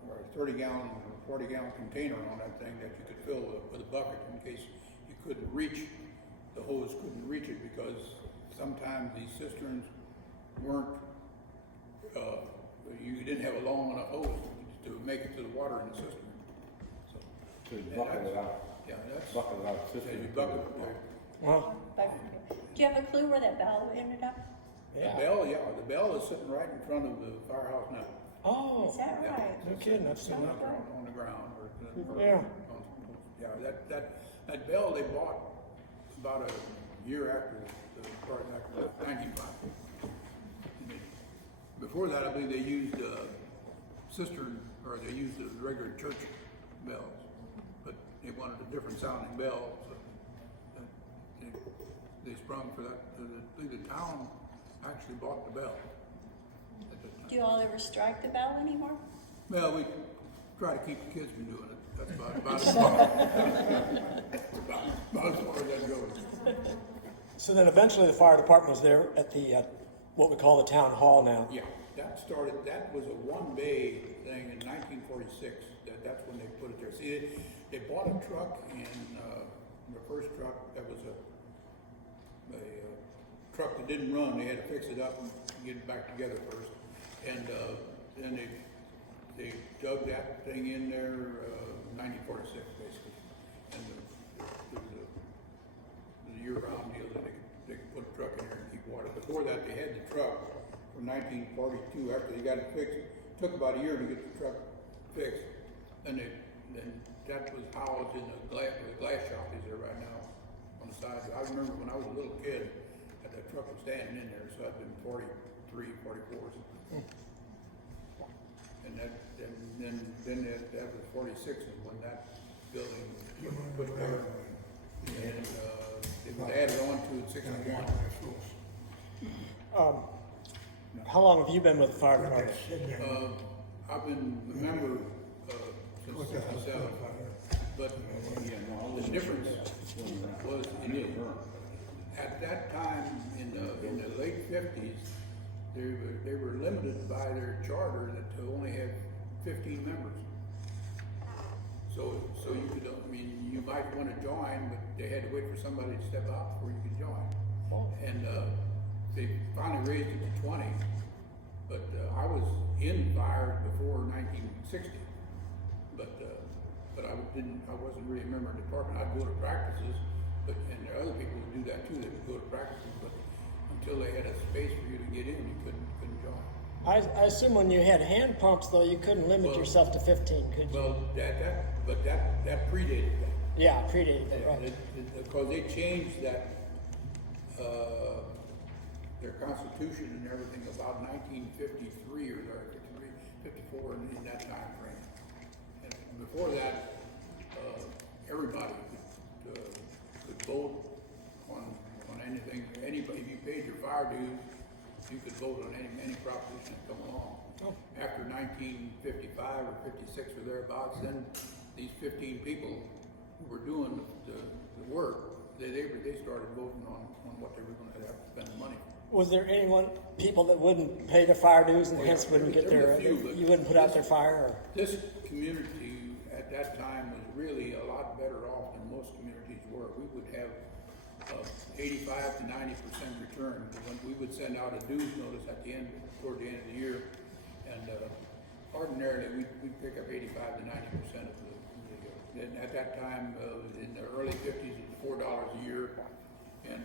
or a 30-gallon or 40-gallon container on that thing that you could fill with a bucket in case you couldn't reach, the hose couldn't reach it, because sometimes these cisterns weren't, you didn't have a long enough hose to make it to the water in the cistern. So you bucket it out. Yeah, that's. Bucket it out. Yeah, you bucket it. Well, Do you have a clue where that bell ended up? yeah. The bell is sitting right in front of the firehouse now. Oh, Is that right? no kidding. I've seen Sitting that. out on the ground. Yeah. Yeah, that bell they bought about a year after after 1995. Before that, I believe they used cistern, or they used the regular church bells, but they wanted a different sounding bell, so they sprung for that. I think the town actually bought the bell at that time. Do you all ever strike the bell anymore? Well, we try to keep the kids from doing it. That's about as far as that goes. So then eventually the fire department was there at the, what we call the town hall now. Yeah, that was a one-bay thing in 1946. That's when they put it there. See, they bought a truck the first truck that was a truck that didn't run. They had to fix it up and get it back together first. And then they dug that thing in there 1946, basically. And there was a year-round deal that they could put a truck in there and keep water. Before that, they had the truck from 1942. After they got it fixed, it took about a year to get the truck fixed. And then that was housed in the glass shop is there right now on the side. I remember when I was a little kid, that truck was standing in there, so I'd been 43, 44. And then that was 46 is when that building was put there. And it was added on to in 61. How long have you been with the fire department? I've been a member since 67, but the difference was at that time in the late 50s, they were limited by their charter to only have 15 members. So you could, you might want to join, but they had to wait for somebody to step out before you could join. And they finally raised it to 20, but I was in fire before 1960. But I wasn't really a member of the department. I'd go to practices, and there are other people who do that too. They would go to practices, but until they had a space for you to get in, you couldn't join. I assume when you had hand pumps, though, you couldn't limit yourself to 15, could you? Well, that predated that. Yeah, predated that, right. Because they changed that, their constitution and everything about 1953 or 54 in that time frame. And before that, everybody could vote on anything. Anybody, if you paid your fire dues, you could vote on any proposition that come along. After 1955 or 56 or thereabouts, then these 15 people who were doing the work, they started voting on what they were going to have to spend the money. Was there people that wouldn't pay their fire dues and hence wouldn't get There were their, a few, but you wouldn't put out their fire? Or? This community at that time was really a lot better off than most communities were. We would have 85 to 90% return. When we would send out a dues notice toward the end of the year, and ordinarily we'd pick up 85 to 90% of the and at that time, in the early 50s, it was $4 a year, and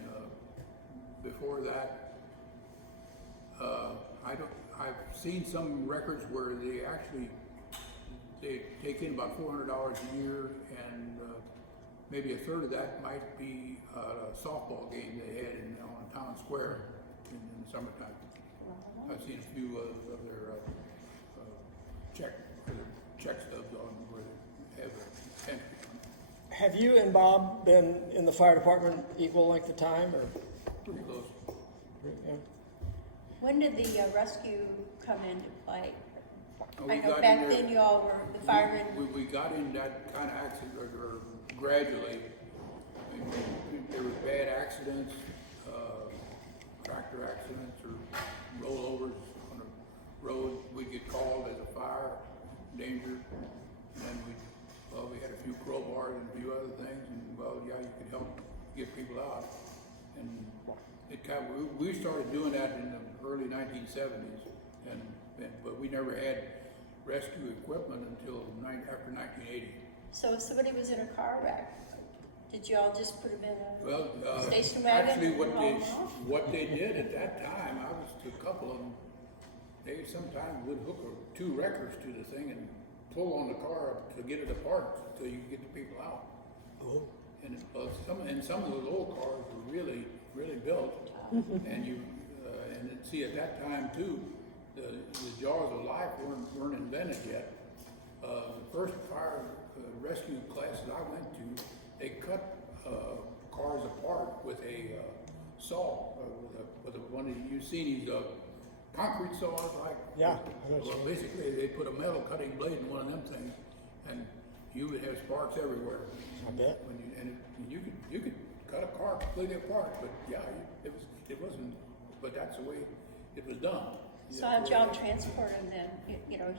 before that, I've seen some records where they take in about $400 a year, and maybe a third of that might be a softball game they had on Town Square in the summertime. I've seen a few of their check stubs on where they have a pension. Have you and Bob been in the fire department equal length of time, or? Pretty close. Yeah. When did the rescue come into play? We I know got in back there- then you all were, the firemen, We got in that kind of accident or gradually. I mean, there were bad accidents, tractor accidents or rollovers on the road. We'd get called as a fire danger, and then we had a few crowbars and a few other things, and you could help get people out. And we started doing that in the early 1970s, but we never had rescue equipment until after 1980. so if somebody was in a car wreck, did you all just put them in Well, a station wagon? actually, and haul them off? what they did at that time, I was to a couple of them. They sometimes would hook two wreckers to the thing and pull on the car to get it apart so you could get the people out. Oh. And some of those old cars were really, really built, and at that time too, the jaws of life weren't invented yet. The first fire rescue classes I went to, they cut cars apart with a saw, with one of you've seen these concrete saws, like Yeah. well, basically they put a metal cutting blade in one of them things, and you would have sparks everywhere. I bet. You could cut a car completely apart, but yeah, it wasn't. But that's the way it was done. So how'd y'all transport them then,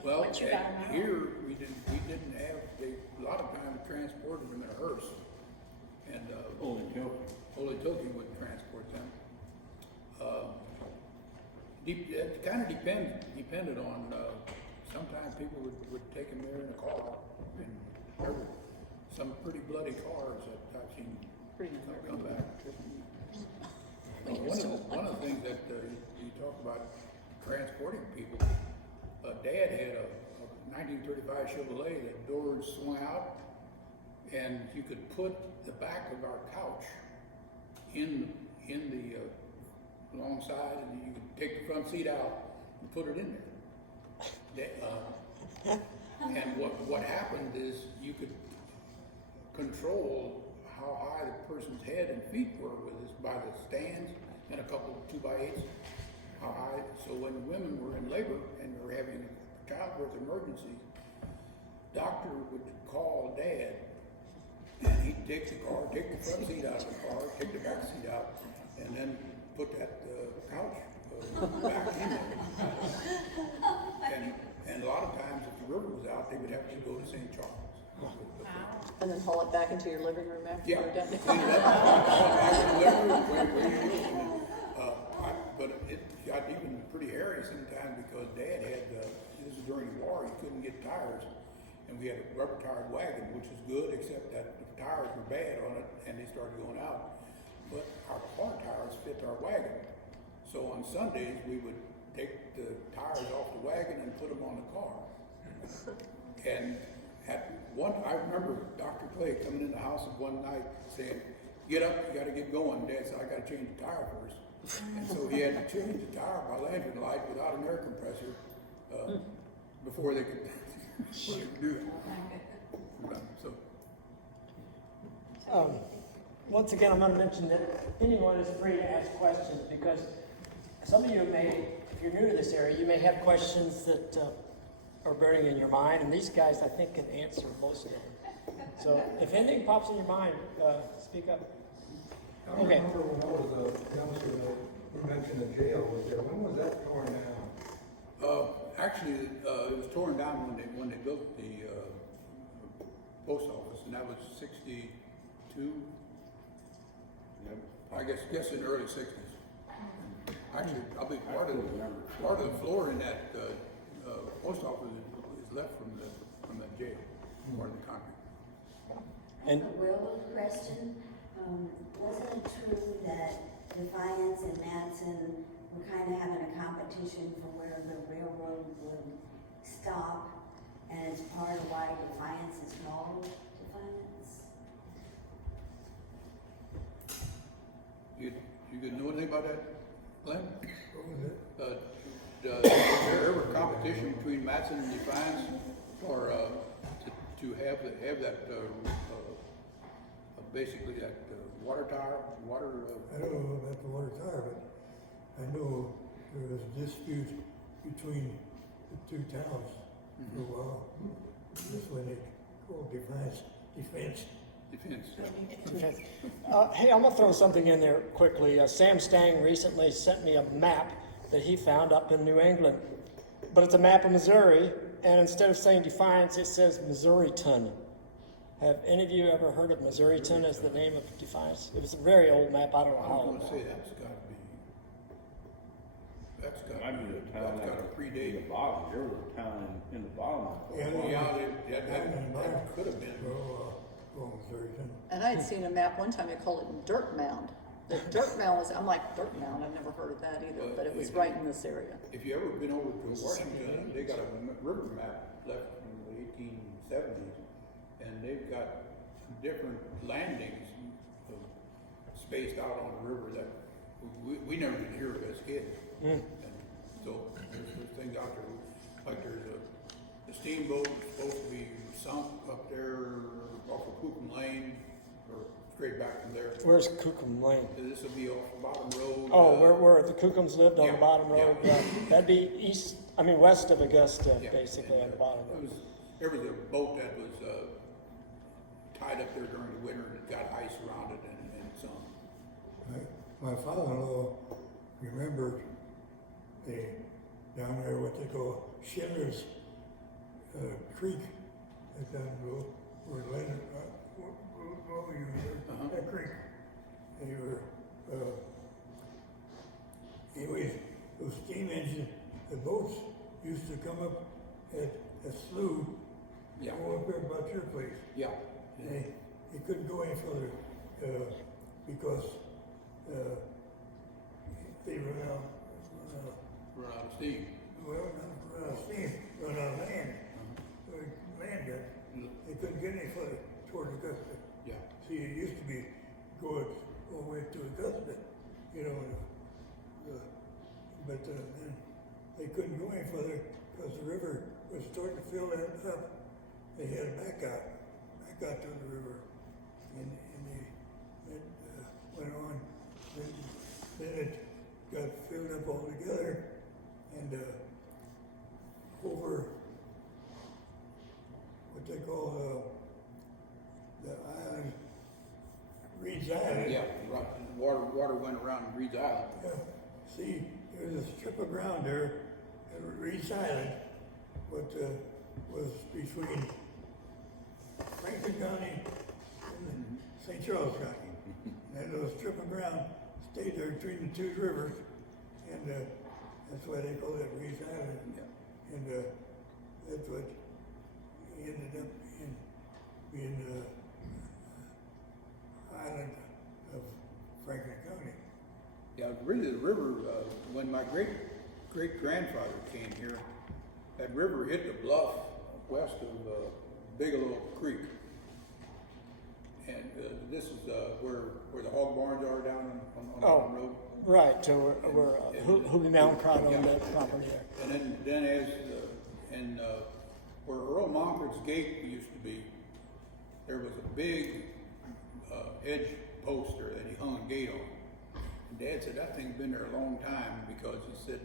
Well, once you got them out? here we didn't have. A lot of times transported them in a hearse, and Holy cow. Holy Toki would transport them. It kind of depended on. Sometimes people would take them there in a car, and there were some pretty bloody cars that I've seen come back. One of the things that you talk about transporting people, Dad had a 1935 Chevrolet that doors swung out, and you could put the back of our couch in the alongside, and you could take the front seat out and put it in there. And what happened is you could control how high the person's head and feet were by the stands and a couple of 2x8s, how high. So when women were in labor and were having childbirth emergencies, doctor would call Dad, and he'd take the front seat out of the car, take the back seat out, and then put that couch back in there. And a lot of times, if the river was out, they would have to go to St. Charles. And then haul it back into your living room after Yeah. you're done? Clean it up, but it got even pretty hairy sometimes because Dad had, this was during the war, he couldn't get tires. And we had a rubber tired wagon, which was good, except that the tires were bad on it and they started going out. But our car tires fit our wagon. So on Sundays, we would take the tires off the wagon and put them on the car. And I remember Dr. Clay coming in the house one night saying, "Get up, you gotta get going." Dad said, "I gotta change the tire first." And so he had to change the tire by lantern light without an air compressor before they could do it. So. Once again, I'm going to mention that anyone is free to ask questions because some of you may, if you're new to this area, you may have questions that are burning in your mind, and these guys, I think, can answer most of them. So if anything pops in your mind, speak up. I Okay. remember when I was a youngster, you mentioned the jail was there. When was that torn down? Actually, it was torn down when they built the post office, and that was 62. I guess in the early 60s. Actually, probably part of the floor in that post office is left from the jail, part of the concrete. And A railroad question, wasn't it true that Defiance and Matson were kind of having a competition for where the railroad would stop, and it's part of why Defiance is called Defiance? You could know anything about that, Glenn? What was it? Was there ever competition between Matson and Defiance, or to have that basically that water tower, water? I don't know about the water tower, but I know there was a dispute between the two towns for a while. That's when they called defense. Defense. Hey, I'm gonna throw something in there quickly. Sam Stang recently sent me a map that he found up in New England, but it's a map of Missouri, and instead of saying Defiance, it says Missouriton. Have any of you ever heard of Missouriton as the name of Defiance? It was a very old map. I don't know I how was old. gonna say that's Might be the town got to in predate. the bottom. There was a town in the bottom. Yeah, that could have been. And I had seen a map one time, they called it Dirt Mound. The Dirt Mound was, I'm like, Dirt Mound, I've never heard of that either, but it was right in this area. If you ever been over to Washington, they got a river map left from the 1870s, and they've got different landings spaced out on the river that we never did hear of as kids. And so there's things out there, like there's a steamboat supposed to be sunk up there off of Cookham Lane, or straight back from there. Where's Cookham Lane? This will be off the bottom road. Oh, where the Cookhams lived on yeah, the bottom road? yeah. That'd be west of Augusta, Yeah, basically, and, on the bottom road. There was a boat that was tied up there during the winter, and it got ice around it and some. My father-in-law remembered down there what they call Schindler's Creek, down below where Glennon, what were you there? That creek. They were, anyways, those steam engine, the boats used to come up at a slough, Yeah. go up there about your place. Yeah. They couldn't go any further because they run out of steam. well, not run out of steam, run out of land. Land got, they couldn't get any further toward Augusta. Yeah. See, it used to be going all the way to Augusta, you know, but then they couldn't go any further because the river was starting to fill that up. They had to back out to the river, and it went on. Then it got filled up altogether, and over what they call the island, Reed's Island. Yeah, right. Water went around Reed's Island. Yeah. See, there's a strip of ground there at Reed's Island, what was between Franklin County and St. Charles County. And that little strip of ground stayed there between the two rivers, and that's why they call it Reed's Island. Yeah. And that's what ended up being the island of Franklin County. Yeah, really the river, when my great-grandfather came here, that river hit the bluff west of Bigelow Creek. And this is where the hog barns are down on the road. Right, to where Hoobie Mountain Crowd owned that property there. And then as where Earl Monckert's gate used to be, there was a big edge post there that he hung a gate on. And Dad said that thing's been there a long time because he said,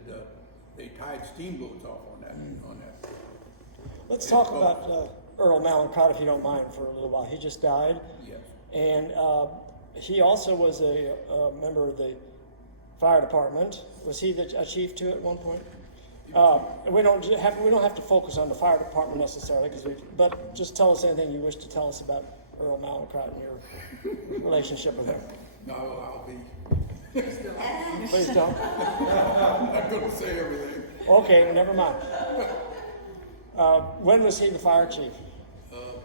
they tied steamboats off on that. Let's talk about Earl Mallinckrodt, if you don't mind, for a little while. He just died. Yes. And he also was a member of the fire department. Was he a chief too at one point? We don't have to focus on the fire department necessarily, but just tell us anything you wish to tell us about Earl Mallinckrodt and your relationship with him. No, I'll be. Please don't. I'm not going to say everything. Okay, never mind. When was he the fire chief?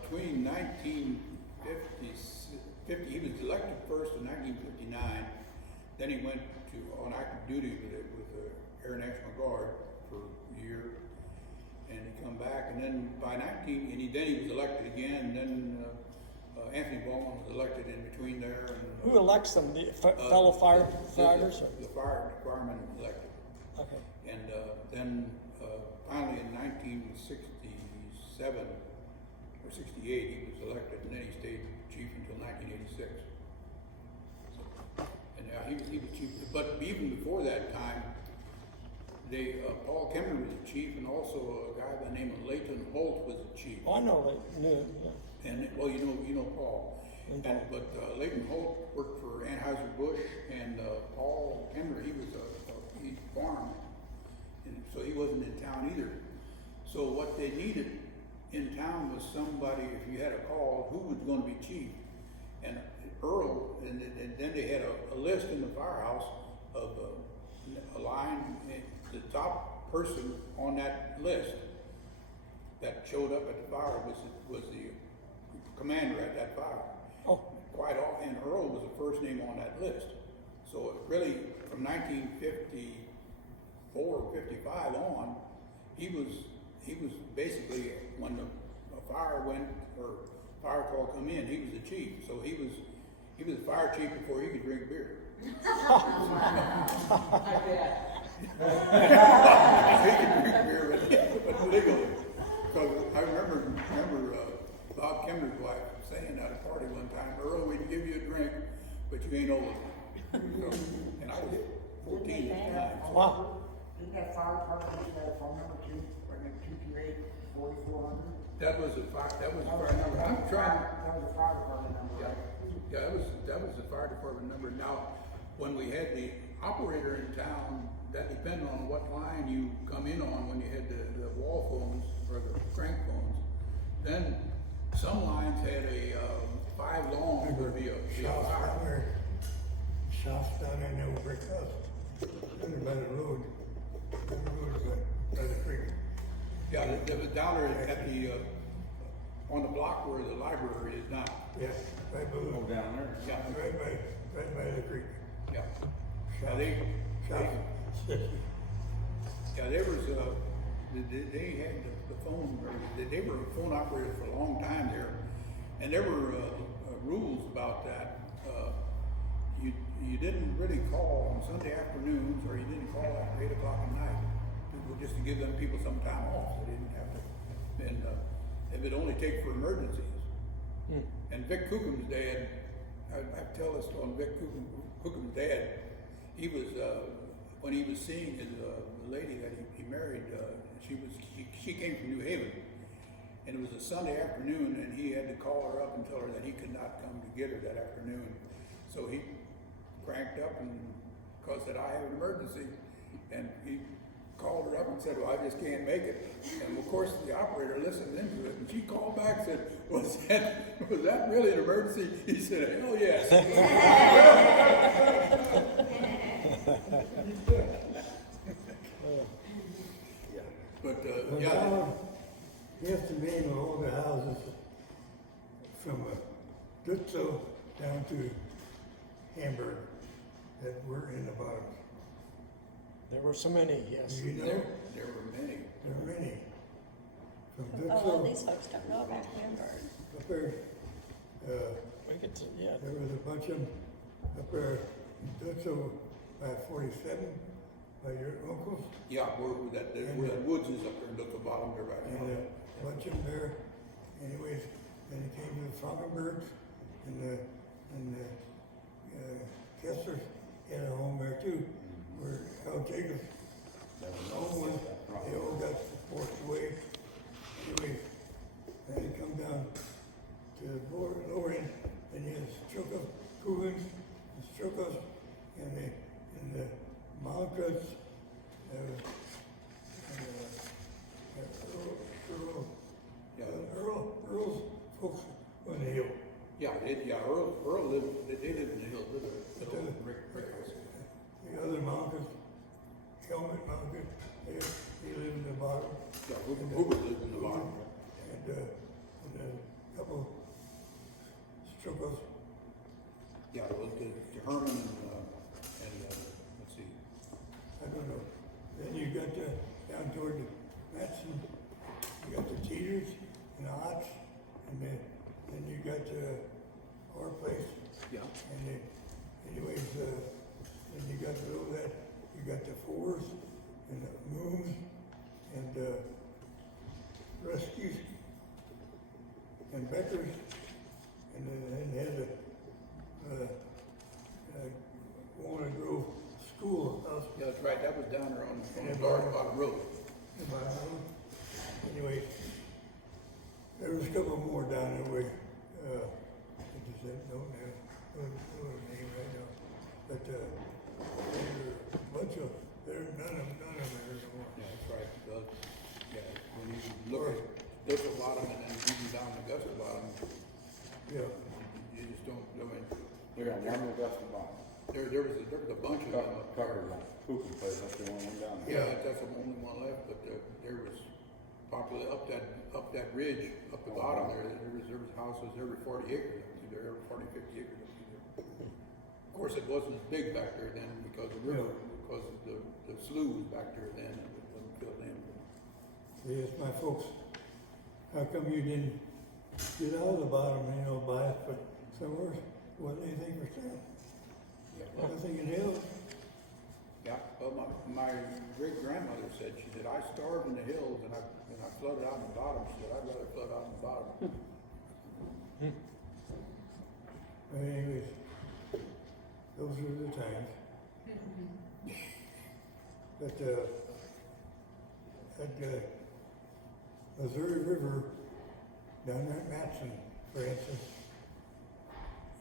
Between 1950, he was elected first in 1959. Then he went on active duty with the Air National Guard for a year, and he come back. And then by then he was elected again. And then Anthony Bowman was elected in between there. And, Who elects them? The fellow firefighters? The firemen elected. Okay. And then finally in 1967 or 68, he was elected, and then he stayed chief until 1986. So, and he was chief. But even before that time, Paul Kemmer was the chief, and also a guy by the name of Leighton Holt was the chief. Oh, I know that. Yeah. And well, you know Paul. But Leighton Holt worked for Anheuser-Busch, and Paul Kemmer, he farmed, and so he wasn't in town either. So what they needed in town was somebody, if you had a call, who was going to be chief. And Earl, and then they had a list in the firehouse of a line. The top person on that list that showed up at the fire was the commander at that fire. Oh. Quite often, and Earl was the first name on that list. So it really, from 1954, 55 on, he was basically, when the fire went, or fire call come in, he was the chief. So he was the fire chief before he could drink beer. He could drink beer, but legally. Because I remember Bob Kimmer's wife saying at a party one time, "Earl, we can give you a drink, but you ain't old enough." And I was 14 at the time. Wow. Didn't that fire department use that phone number too, or 228-4400? That was the fire number. I'm trying. That was the fire department number, Yeah, right? yeah, that was the fire department number. Now, when we had the operator in town, that depended on what line you come in on. When you had the wall phones or the crank phones, then some lines had a 5 long would be a fire. Shops down there, no brick house, under by the road. The road is by the creek. Yeah, there was down there at the on the block where the library is now. Yeah, right below. Go down there. Yeah, Right by the creek. yeah. Yeah, they was they had the phone, or they were phone operators for a long time there, and there were rules about that. You didn't really call on Sunday afternoons, or you didn't call after 8 o'clock at night, just to give them people some time off. They didn't have to, and it would only take for emergencies. And Vic Cookum's dad, I tell this on Vic Cookum's dad. He was when he was seeing his the lady that he married. She came from New Haven, and it was a Sunday afternoon, and he had to call her up and tell her that he could not come to get her that afternoon. So he cranked up and said, "I have an emergency," and he called her up and said, "Well, I just can't make it." And of course, the operator listened into it, and she called back and said, "Was that really an emergency?" He said, "Hell yes." But yeah. You have to name all the houses from Dutzo down to Hamburg that were in the bottom. There were so many, yes. You know, There were many. there were many. From Oh, well, Dutzo these folks don't know about Hamburg. up there, We could, yeah. there was a bunch of them up there in Dutzo by 47 by your uncles. Yeah, where that woods is up there in the bottom there right And now. a bunch of them there. Anyways, then it came to the Frankenbergs and the Kesslers had a home Carl Jacobs, they all got forced away. Anyway, then you come down to the lower end, and you have Struckers, Coolins, and Struckers, and the Malkers, Earl's folks on the hill. Earl lived, they lived in the hills, lived in Rick House. The other Malkers, Helmet Malker, he lived in the bottom. Yeah, Hoover lived in the bottom. And a couple Struckers. Yeah, it was the Herman and let's see. I don't know. Then you got down toward the Matson, you got the Teeters and the Hots, and then you got our place. Yeah. And then, anyways, then you got below that, you got the Fours and the Moons and Rescues and Beckers, and then they had the Walnut Grove Schoolhouse. Yeah, that's right, that was down there on the Bottom Road. Anyway, there was a couple more down that way. I just don't know the name right now. But there were a bunch of, none of them are anymore. Yeah, that's right. Yeah, when you look at Dipple Bottom and then even down to Augusta Bottom, Yeah. you just don't, I mean, They got one Augusta Bottom. there was a bunch of them. Covered like hooping place, that's the one down there. Yeah, that's the only one left, but there was probably up that ridge, up the bottom there was houses every 40 acres up through there, every 40, 50 acres up through there. Of course, it wasn't as big back there then because the river, because the slough was back there then, and it wasn't filled in. Yes, my folks, how come you didn't get out of the bottom, buy it, but somewhere wasn't anything for sale? Yeah. Nothing in hills. Yeah, well, my great grandmother said, she said, I starved in the hills and I flooded out in the bottom. She said, I'd rather flood out in the bottom. But anyways, those were the times. But at Missouri River, down there at Matson, for instance,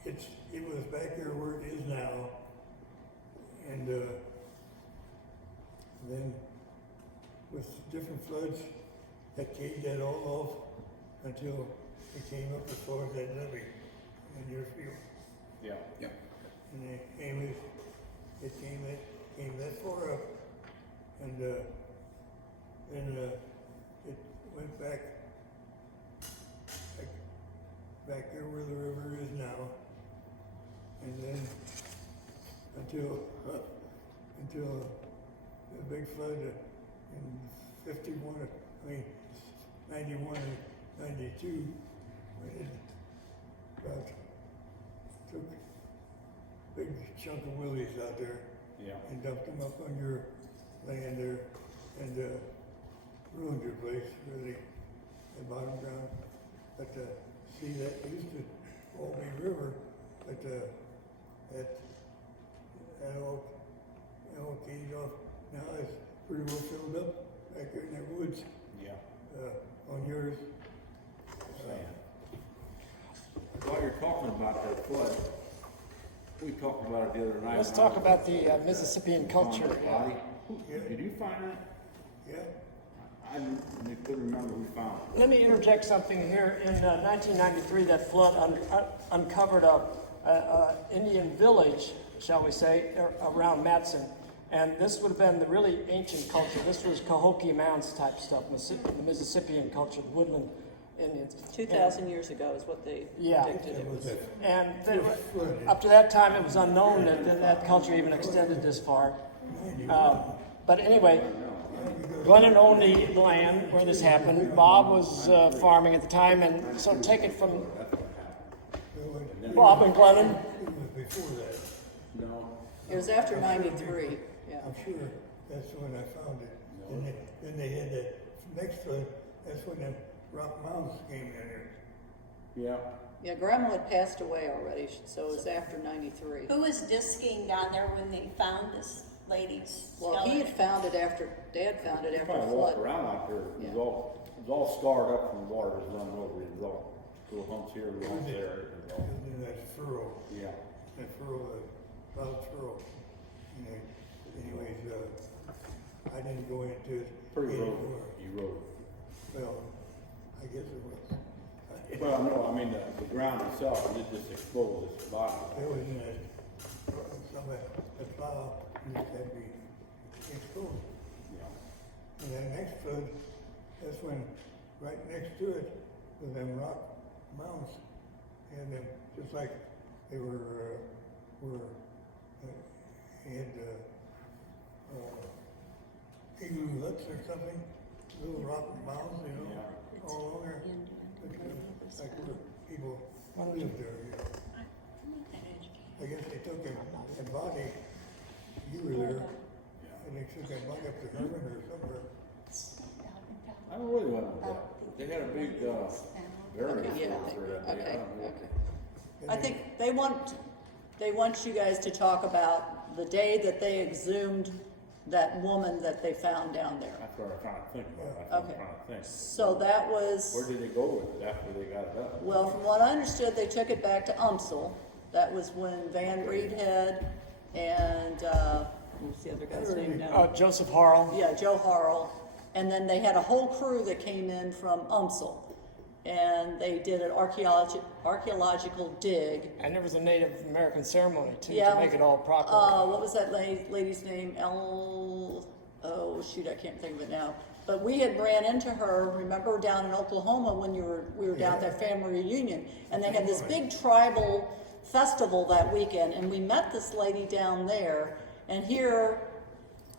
it was back there where it is now, and then with different floods, that caved that all off until it came up as far as that levee in your field. Yeah. Yeah. And it came that far up, and then it went back there where the river is now, and then until the big flood in 91, 91 and 92, when it about took a big chunk of willies out there. Yeah. And dumped them up on your land there, and ruined your place, really, the bottom ground. But see, that used to all be river, but that all caved off. Now it's pretty well filled up back there in that woods. Yeah. On yours. While you're talking about that flood, we talked about it the other night. Let's talk about the Mississippian culture. Body. Yeah. Did you find that? Yeah. I couldn't remember who found it. Let me interject something here. In 1993, that flood uncovered a Indian village, shall we say, around Matson. And this would have been the really ancient culture. This was Cahokia Mounds type stuff, the Mississippian culture, the woodland Indians. 2,000 years ago is what they predicted it was. And up to that time, it was unknown that that culture even extended this far. But anyway, Glennon owned the land where this happened. Bob was farming at the time, and so take it from Bob and Glennon. It was before that. No. It was after 93, yeah. I'm sure that's when I found it. And then they had that next flood, that's when the Rock Mountains came in there. Yeah. Yeah, Grandma had passed away already, so it was after 93. Who was disking down there when they found this lady's Well, he had skeleton. found it after, Dad found it You after probably the walk flood. around out there, Yeah. it was all scarred up from the water just running over it, it was all little humps here, little humps there, it was all, And then that furrow, yeah. that furrow, the cloud furrow. And then, anyways, I didn't go into it. Pretty road, anymore. you rode. Well, I guess it was. Well, no, I mean, the ground itself, it just exposed its body. It was in that, the plow, you just had to be exposed. Yeah. And that next flood, that's when, right next to it, was them rock mounds. And then, just like they were, had, igloo huts or something, little rock mounds, you know, Yeah. all over. Like where people lived there, you know. I guess they took a body, you were there, and they took that body up to Herman or somewhere. I don't really want with that. They had a big, burial Yeah, for that day. I okay, don't know. okay. I think they want you guys to talk about the day that they exhumed that woman that they found down there. That's what I'm trying to think about. That's what I'm Okay. trying to think. So that was. Where did they go with it after they got it up? Well, from what I understood, they took it back to UMSL. That was when Van Reedhead and, what's the other guy's name now? Joseph Harrell. Yeah, Joe Harrell. And then they had a whole crew that came in from UMSL. And they did an archaeological dig. And there was a Native American ceremony too, Yeah. to make it all proper. What was that lady's name? Oh shoot, I can't think of it now. But we had ran into her, remember down in Oklahoma when we were down at that family reunion, and they had this big tribal festival that weekend, and we met this lady down there, and here,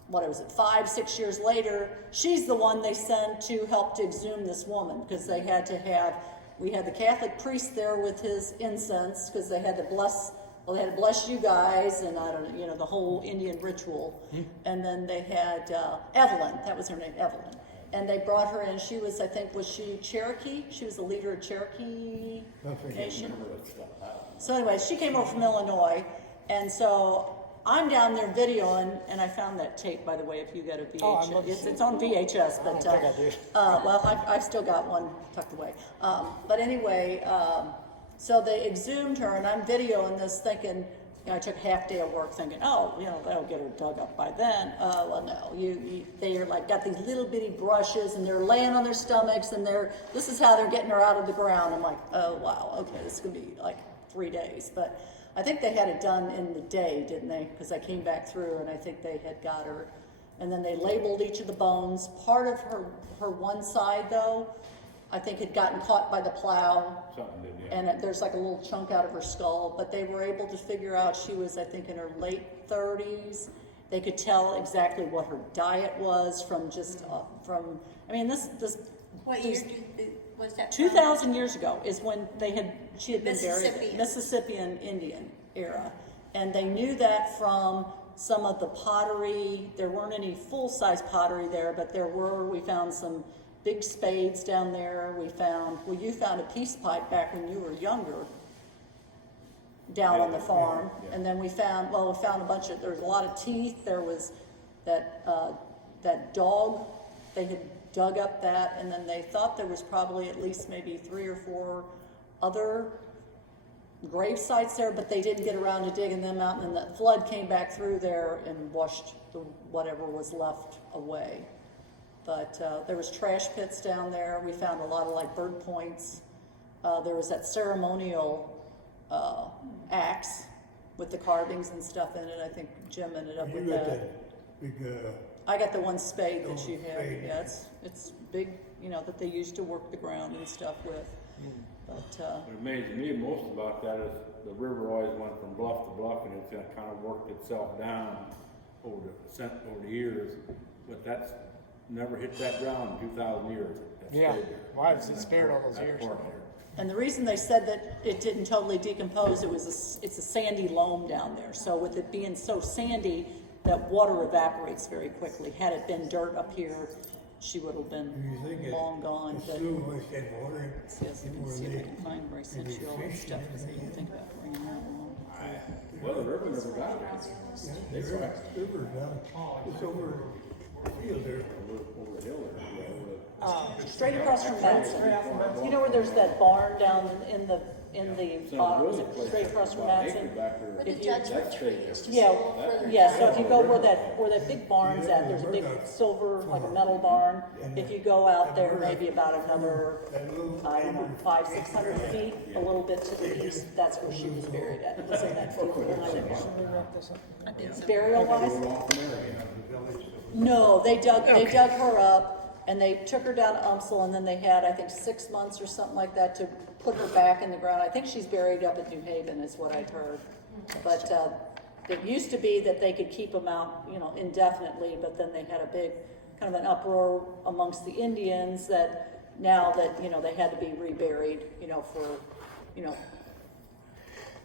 what was it, 5-6 years later, she's the one they sent to help to exhume this woman, because they had to have, we had the Catholic priest there with his incense, because they had to bless, well, they had to bless you guys, and I don't know, you know, the whole Indian ritual. And then they had Evelyn, that was her name, Evelyn. And they brought her in, she was, I think, was she Cherokee? She was the leader of Cherokee Nation. So anyway, she came over from Illinois, and so I'm down there videoing, and I found that tape, by the way, if you got a VHS. Oh, I'd love to see It's on VHS, but, I think I do. well, I've still got one tucked away. But anyway, so they exhumed her, and I'm videoing this thinking, you know, I took a half day of work thinking, oh, you know, they'll get her dug up by then. Well, no, they are like, got these little bitty brushes, and they're laying on their stomachs, and this is how they're getting her out of the ground. I'm like, oh, wow, okay, this is gonna be like 3 days. But I think they had it done in the day, didn't they? Because I came back through, and I think they had got her, and then they labeled each of the bones. Part of her one side, though, I think had gotten caught by the plow. Something did, yeah. And there's like a little chunk out of her skull, but they were able to figure out she was, I think, in her late 30s. They could tell exactly what her diet was from just, I mean, What year was that? 2,000 years ago is when she had been buried. Mississippian. Mississippian Indian era. And they knew that from some of the pottery. There weren't any full-size pottery there, but we found some big spades down there. You found a peace pipe back when you were younger down on the farm. Yeah. And then we found there was a lot of teeth. There was that dog, they had dug up that, and then they thought there was probably at least maybe 3 or 4 other grave sites there, but they didn't get around to digging them out, and then the flood came back through there and washed whatever was left away. But there was trash pits down there. We found a lot of like bird points. There was that ceremonial axe with the carvings and stuff in it. I think Jim ended up You with got that. that big, I got the one spade that Oh, you had. spade. Yeah, it's big, you know, that they used to work the ground and stuff with. But What amazed me most about that is the river always went from bluff to bluff, and it's kind of worked itself down over the years, but that's never hit that ground in 2,000 years. It Yeah. stayed there. Why was it spared all those That years? part there. and the reason they said that it didn't totally decompose, it's a sandy loam down there. So with it being so sandy, that water evaporates very quickly. Had it been dirt up here, she would have do you been think it, long gone. the But slough always had water? yes, I can see if I can find where I sent you all that stuff because I didn't think about bringing that along. There's Well, the river never got it. Yeah, It's the right. river down, it's over the field there. Over the hill there. Straight across from Madison. You know where there's that barn down in the bottom, is it straight across from Madison? Where the If you- judgment tree is, just a Yeah, little further. yeah, so if you go where that big barn's at, there's a big silver, like a metal barn. If you go out there, maybe about another, I don't know, 500-600 feet, a little bit to the east, that's where she was buried at. It was in that field. Burial wise? No, they dug her up and they took her down to Umsel, and then they had, I think, 6 months or something like that to put her back in the ground. I think she's buried up at New Haven is what I'd heard. But, it used to be that they could keep them out, indefinitely, but then they had a big, kind of an uproar amongst the Indians that now that, they had to be reburied, for,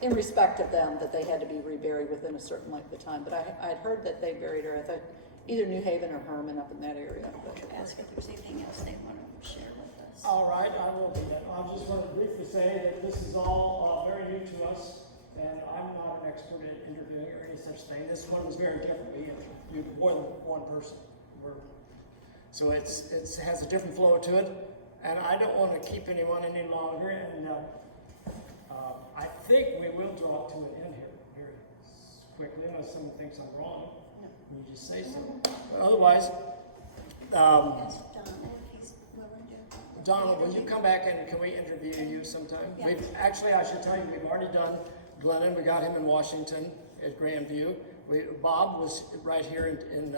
in respect of them, that they had to be reburied within a certain length of time. But I'd heard that they buried her, I thought, either New Haven or Herman up in that area. But Ask if there's anything else they want to share with us. All right, I will do that. I just want to briefly say that this is all very new to us, and I'm not an expert at interviewing or any such thing. This one was very different. We interviewed more than one person. So it has a different flow to it, and I don't want to keep anyone any longer. And I think we will draw to an end here quickly, unless someone thinks I'm wrong. You just say so. But otherwise, Ask Donald if he's willing to. Donald, will you come back and can we interview you sometime? Yeah. Actually, I should tell you, we've already done Glennon. We got him in Washington at Grandview. Bob was right here in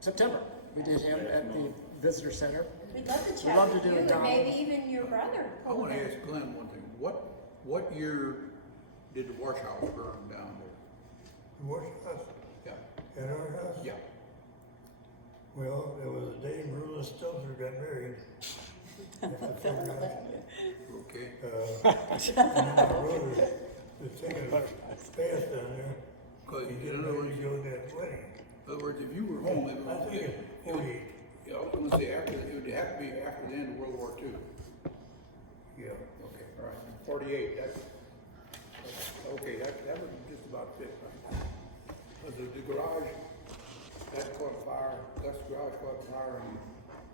September. We did him at the visitor center. We'd love to We'd chat love to with do you, it, and Donald. maybe even your brother. I want to ask Glenn one thing. What year did the wash house burn down there? The wash house, Yeah, at our house? yeah. Well, it was the day Marilla Stelzer got married. Okay. And the road was taking a fast down there. Because He in didn't other know words, he go to that wedding. in other words, if you were home, it I would, think it's 48. yeah, I was going to say it would have to be after the end of World War II. Yeah. Okay, all right. 48. That's okay. That would just about fit. Right? But the garage that caught fire. Gus' garage caught fire in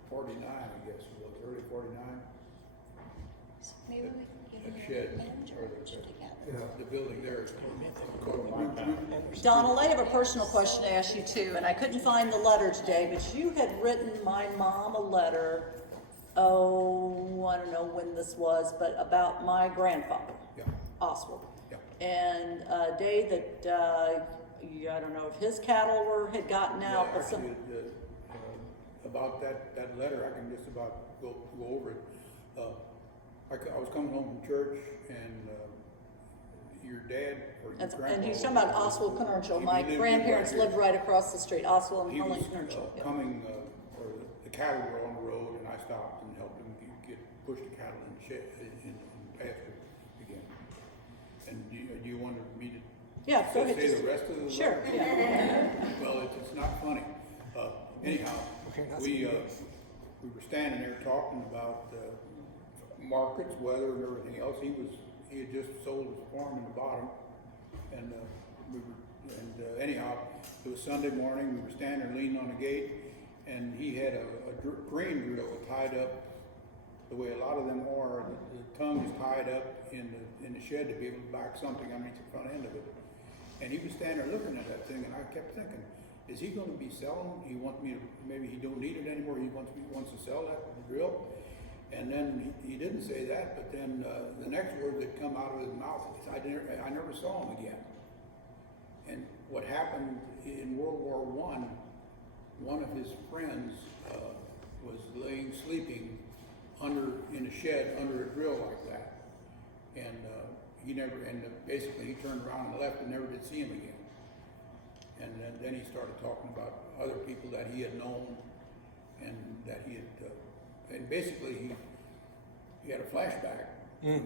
49, I guess it was early 49. Maybe we can That get shed an and or George together. Yeah. the building there is called. Donald, I have a personal question to ask you too, and I couldn't find the letter today, but you had written my mom a letter, I don't know when this was, but about my grandfather, Yeah, Oswald. yeah. And a day that, I don't know if his cattle had gotten out, Yeah, but some, actually, about that letter, I can just about go over it. I was coming home from church, and your dad or your grandpa. and he's talking about Oswald Knurchel. He My lived grandparents right here. lived right across the street, Oswald and He was Helen Knurchel. Yeah. coming, or the cattle were on the road, and I stopped and helped him push the cattle in the shed, in pasture again. And do you want me to Yeah, go ahead. say just- the rest of the Sure, letter? yeah. Well, it's not funny. Anyhow, we were standing there talking about markets, weather, and everything else. He had just sold his farm in the bottom, and anyhow, it was Sunday morning. We were standing there leaning on the gate, and he had a grain drill tied up the way a lot of them are. The tongue is tied up in the shed to be able to back something underneath the front end of it. And he was standing there looking at that thing, and I kept thinking, is he going to be selling? He wants me to, maybe he don't need it anymore. He wants to sell that drill. And then he didn't say that, but then the next word that come out of his mouth is, I never saw him again. And what happened in World War I, one of his friends was sleeping in a shed under a drill like that. And basically he turned around and left and never did see him again. And then he started talking about other people that he had known, and that he had, and basically he had a flashback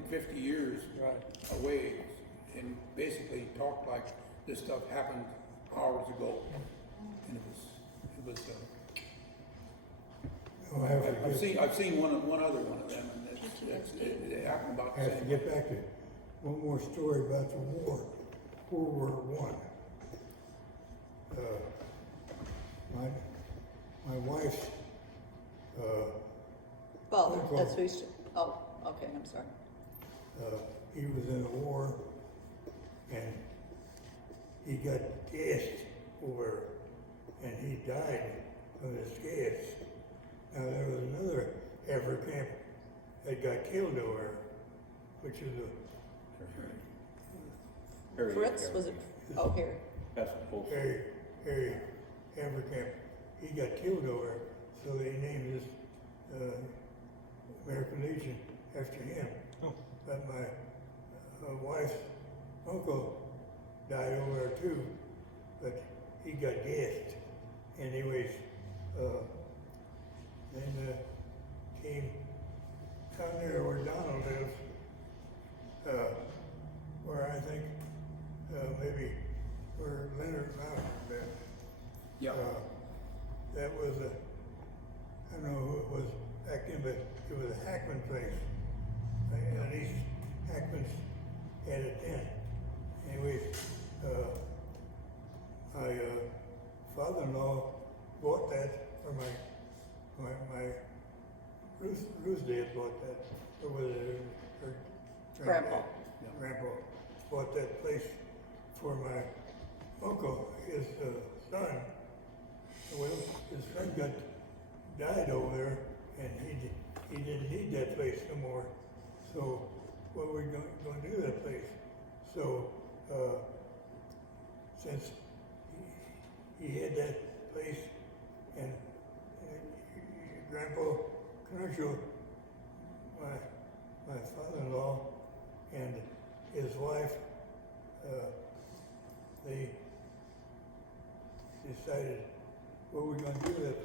50 years away, and basically he talked like this stuff happened hours ago, and I'll I've seen one other one of them, and it happened about I the have to same. get back to one more story about the war, World War I. My wife's, Well, Uncle. that's what we should, oh, okay, I'm sorry. he was in the war, and he got gassed over, and he died of his gas. Now, there was another African that got killed over, which is Fritz, was it, oh, here. That's supposed to. Harry African. He got killed over, so they named this American Legion after him. But my wife's uncle died over there too, but he got gassed. Anyways, then came down there where Donald lives, where I think maybe where Leonard Mountain been. Yeah. That was I don't know who it was back then, but it was a Hackman place. At least Hackman's had it then. Anyways, my father-in-law bought that, or my Ruth's dad bought that, or was it her Grandpa. Grandpa bought that place for my uncle, his son. Well, his son died over there, and he didn't need that place no more. So what we're going to do that place? So since he had that place, and Grandpa Commercial, my father-in-law and his wife, they decided what we're going to do with that place.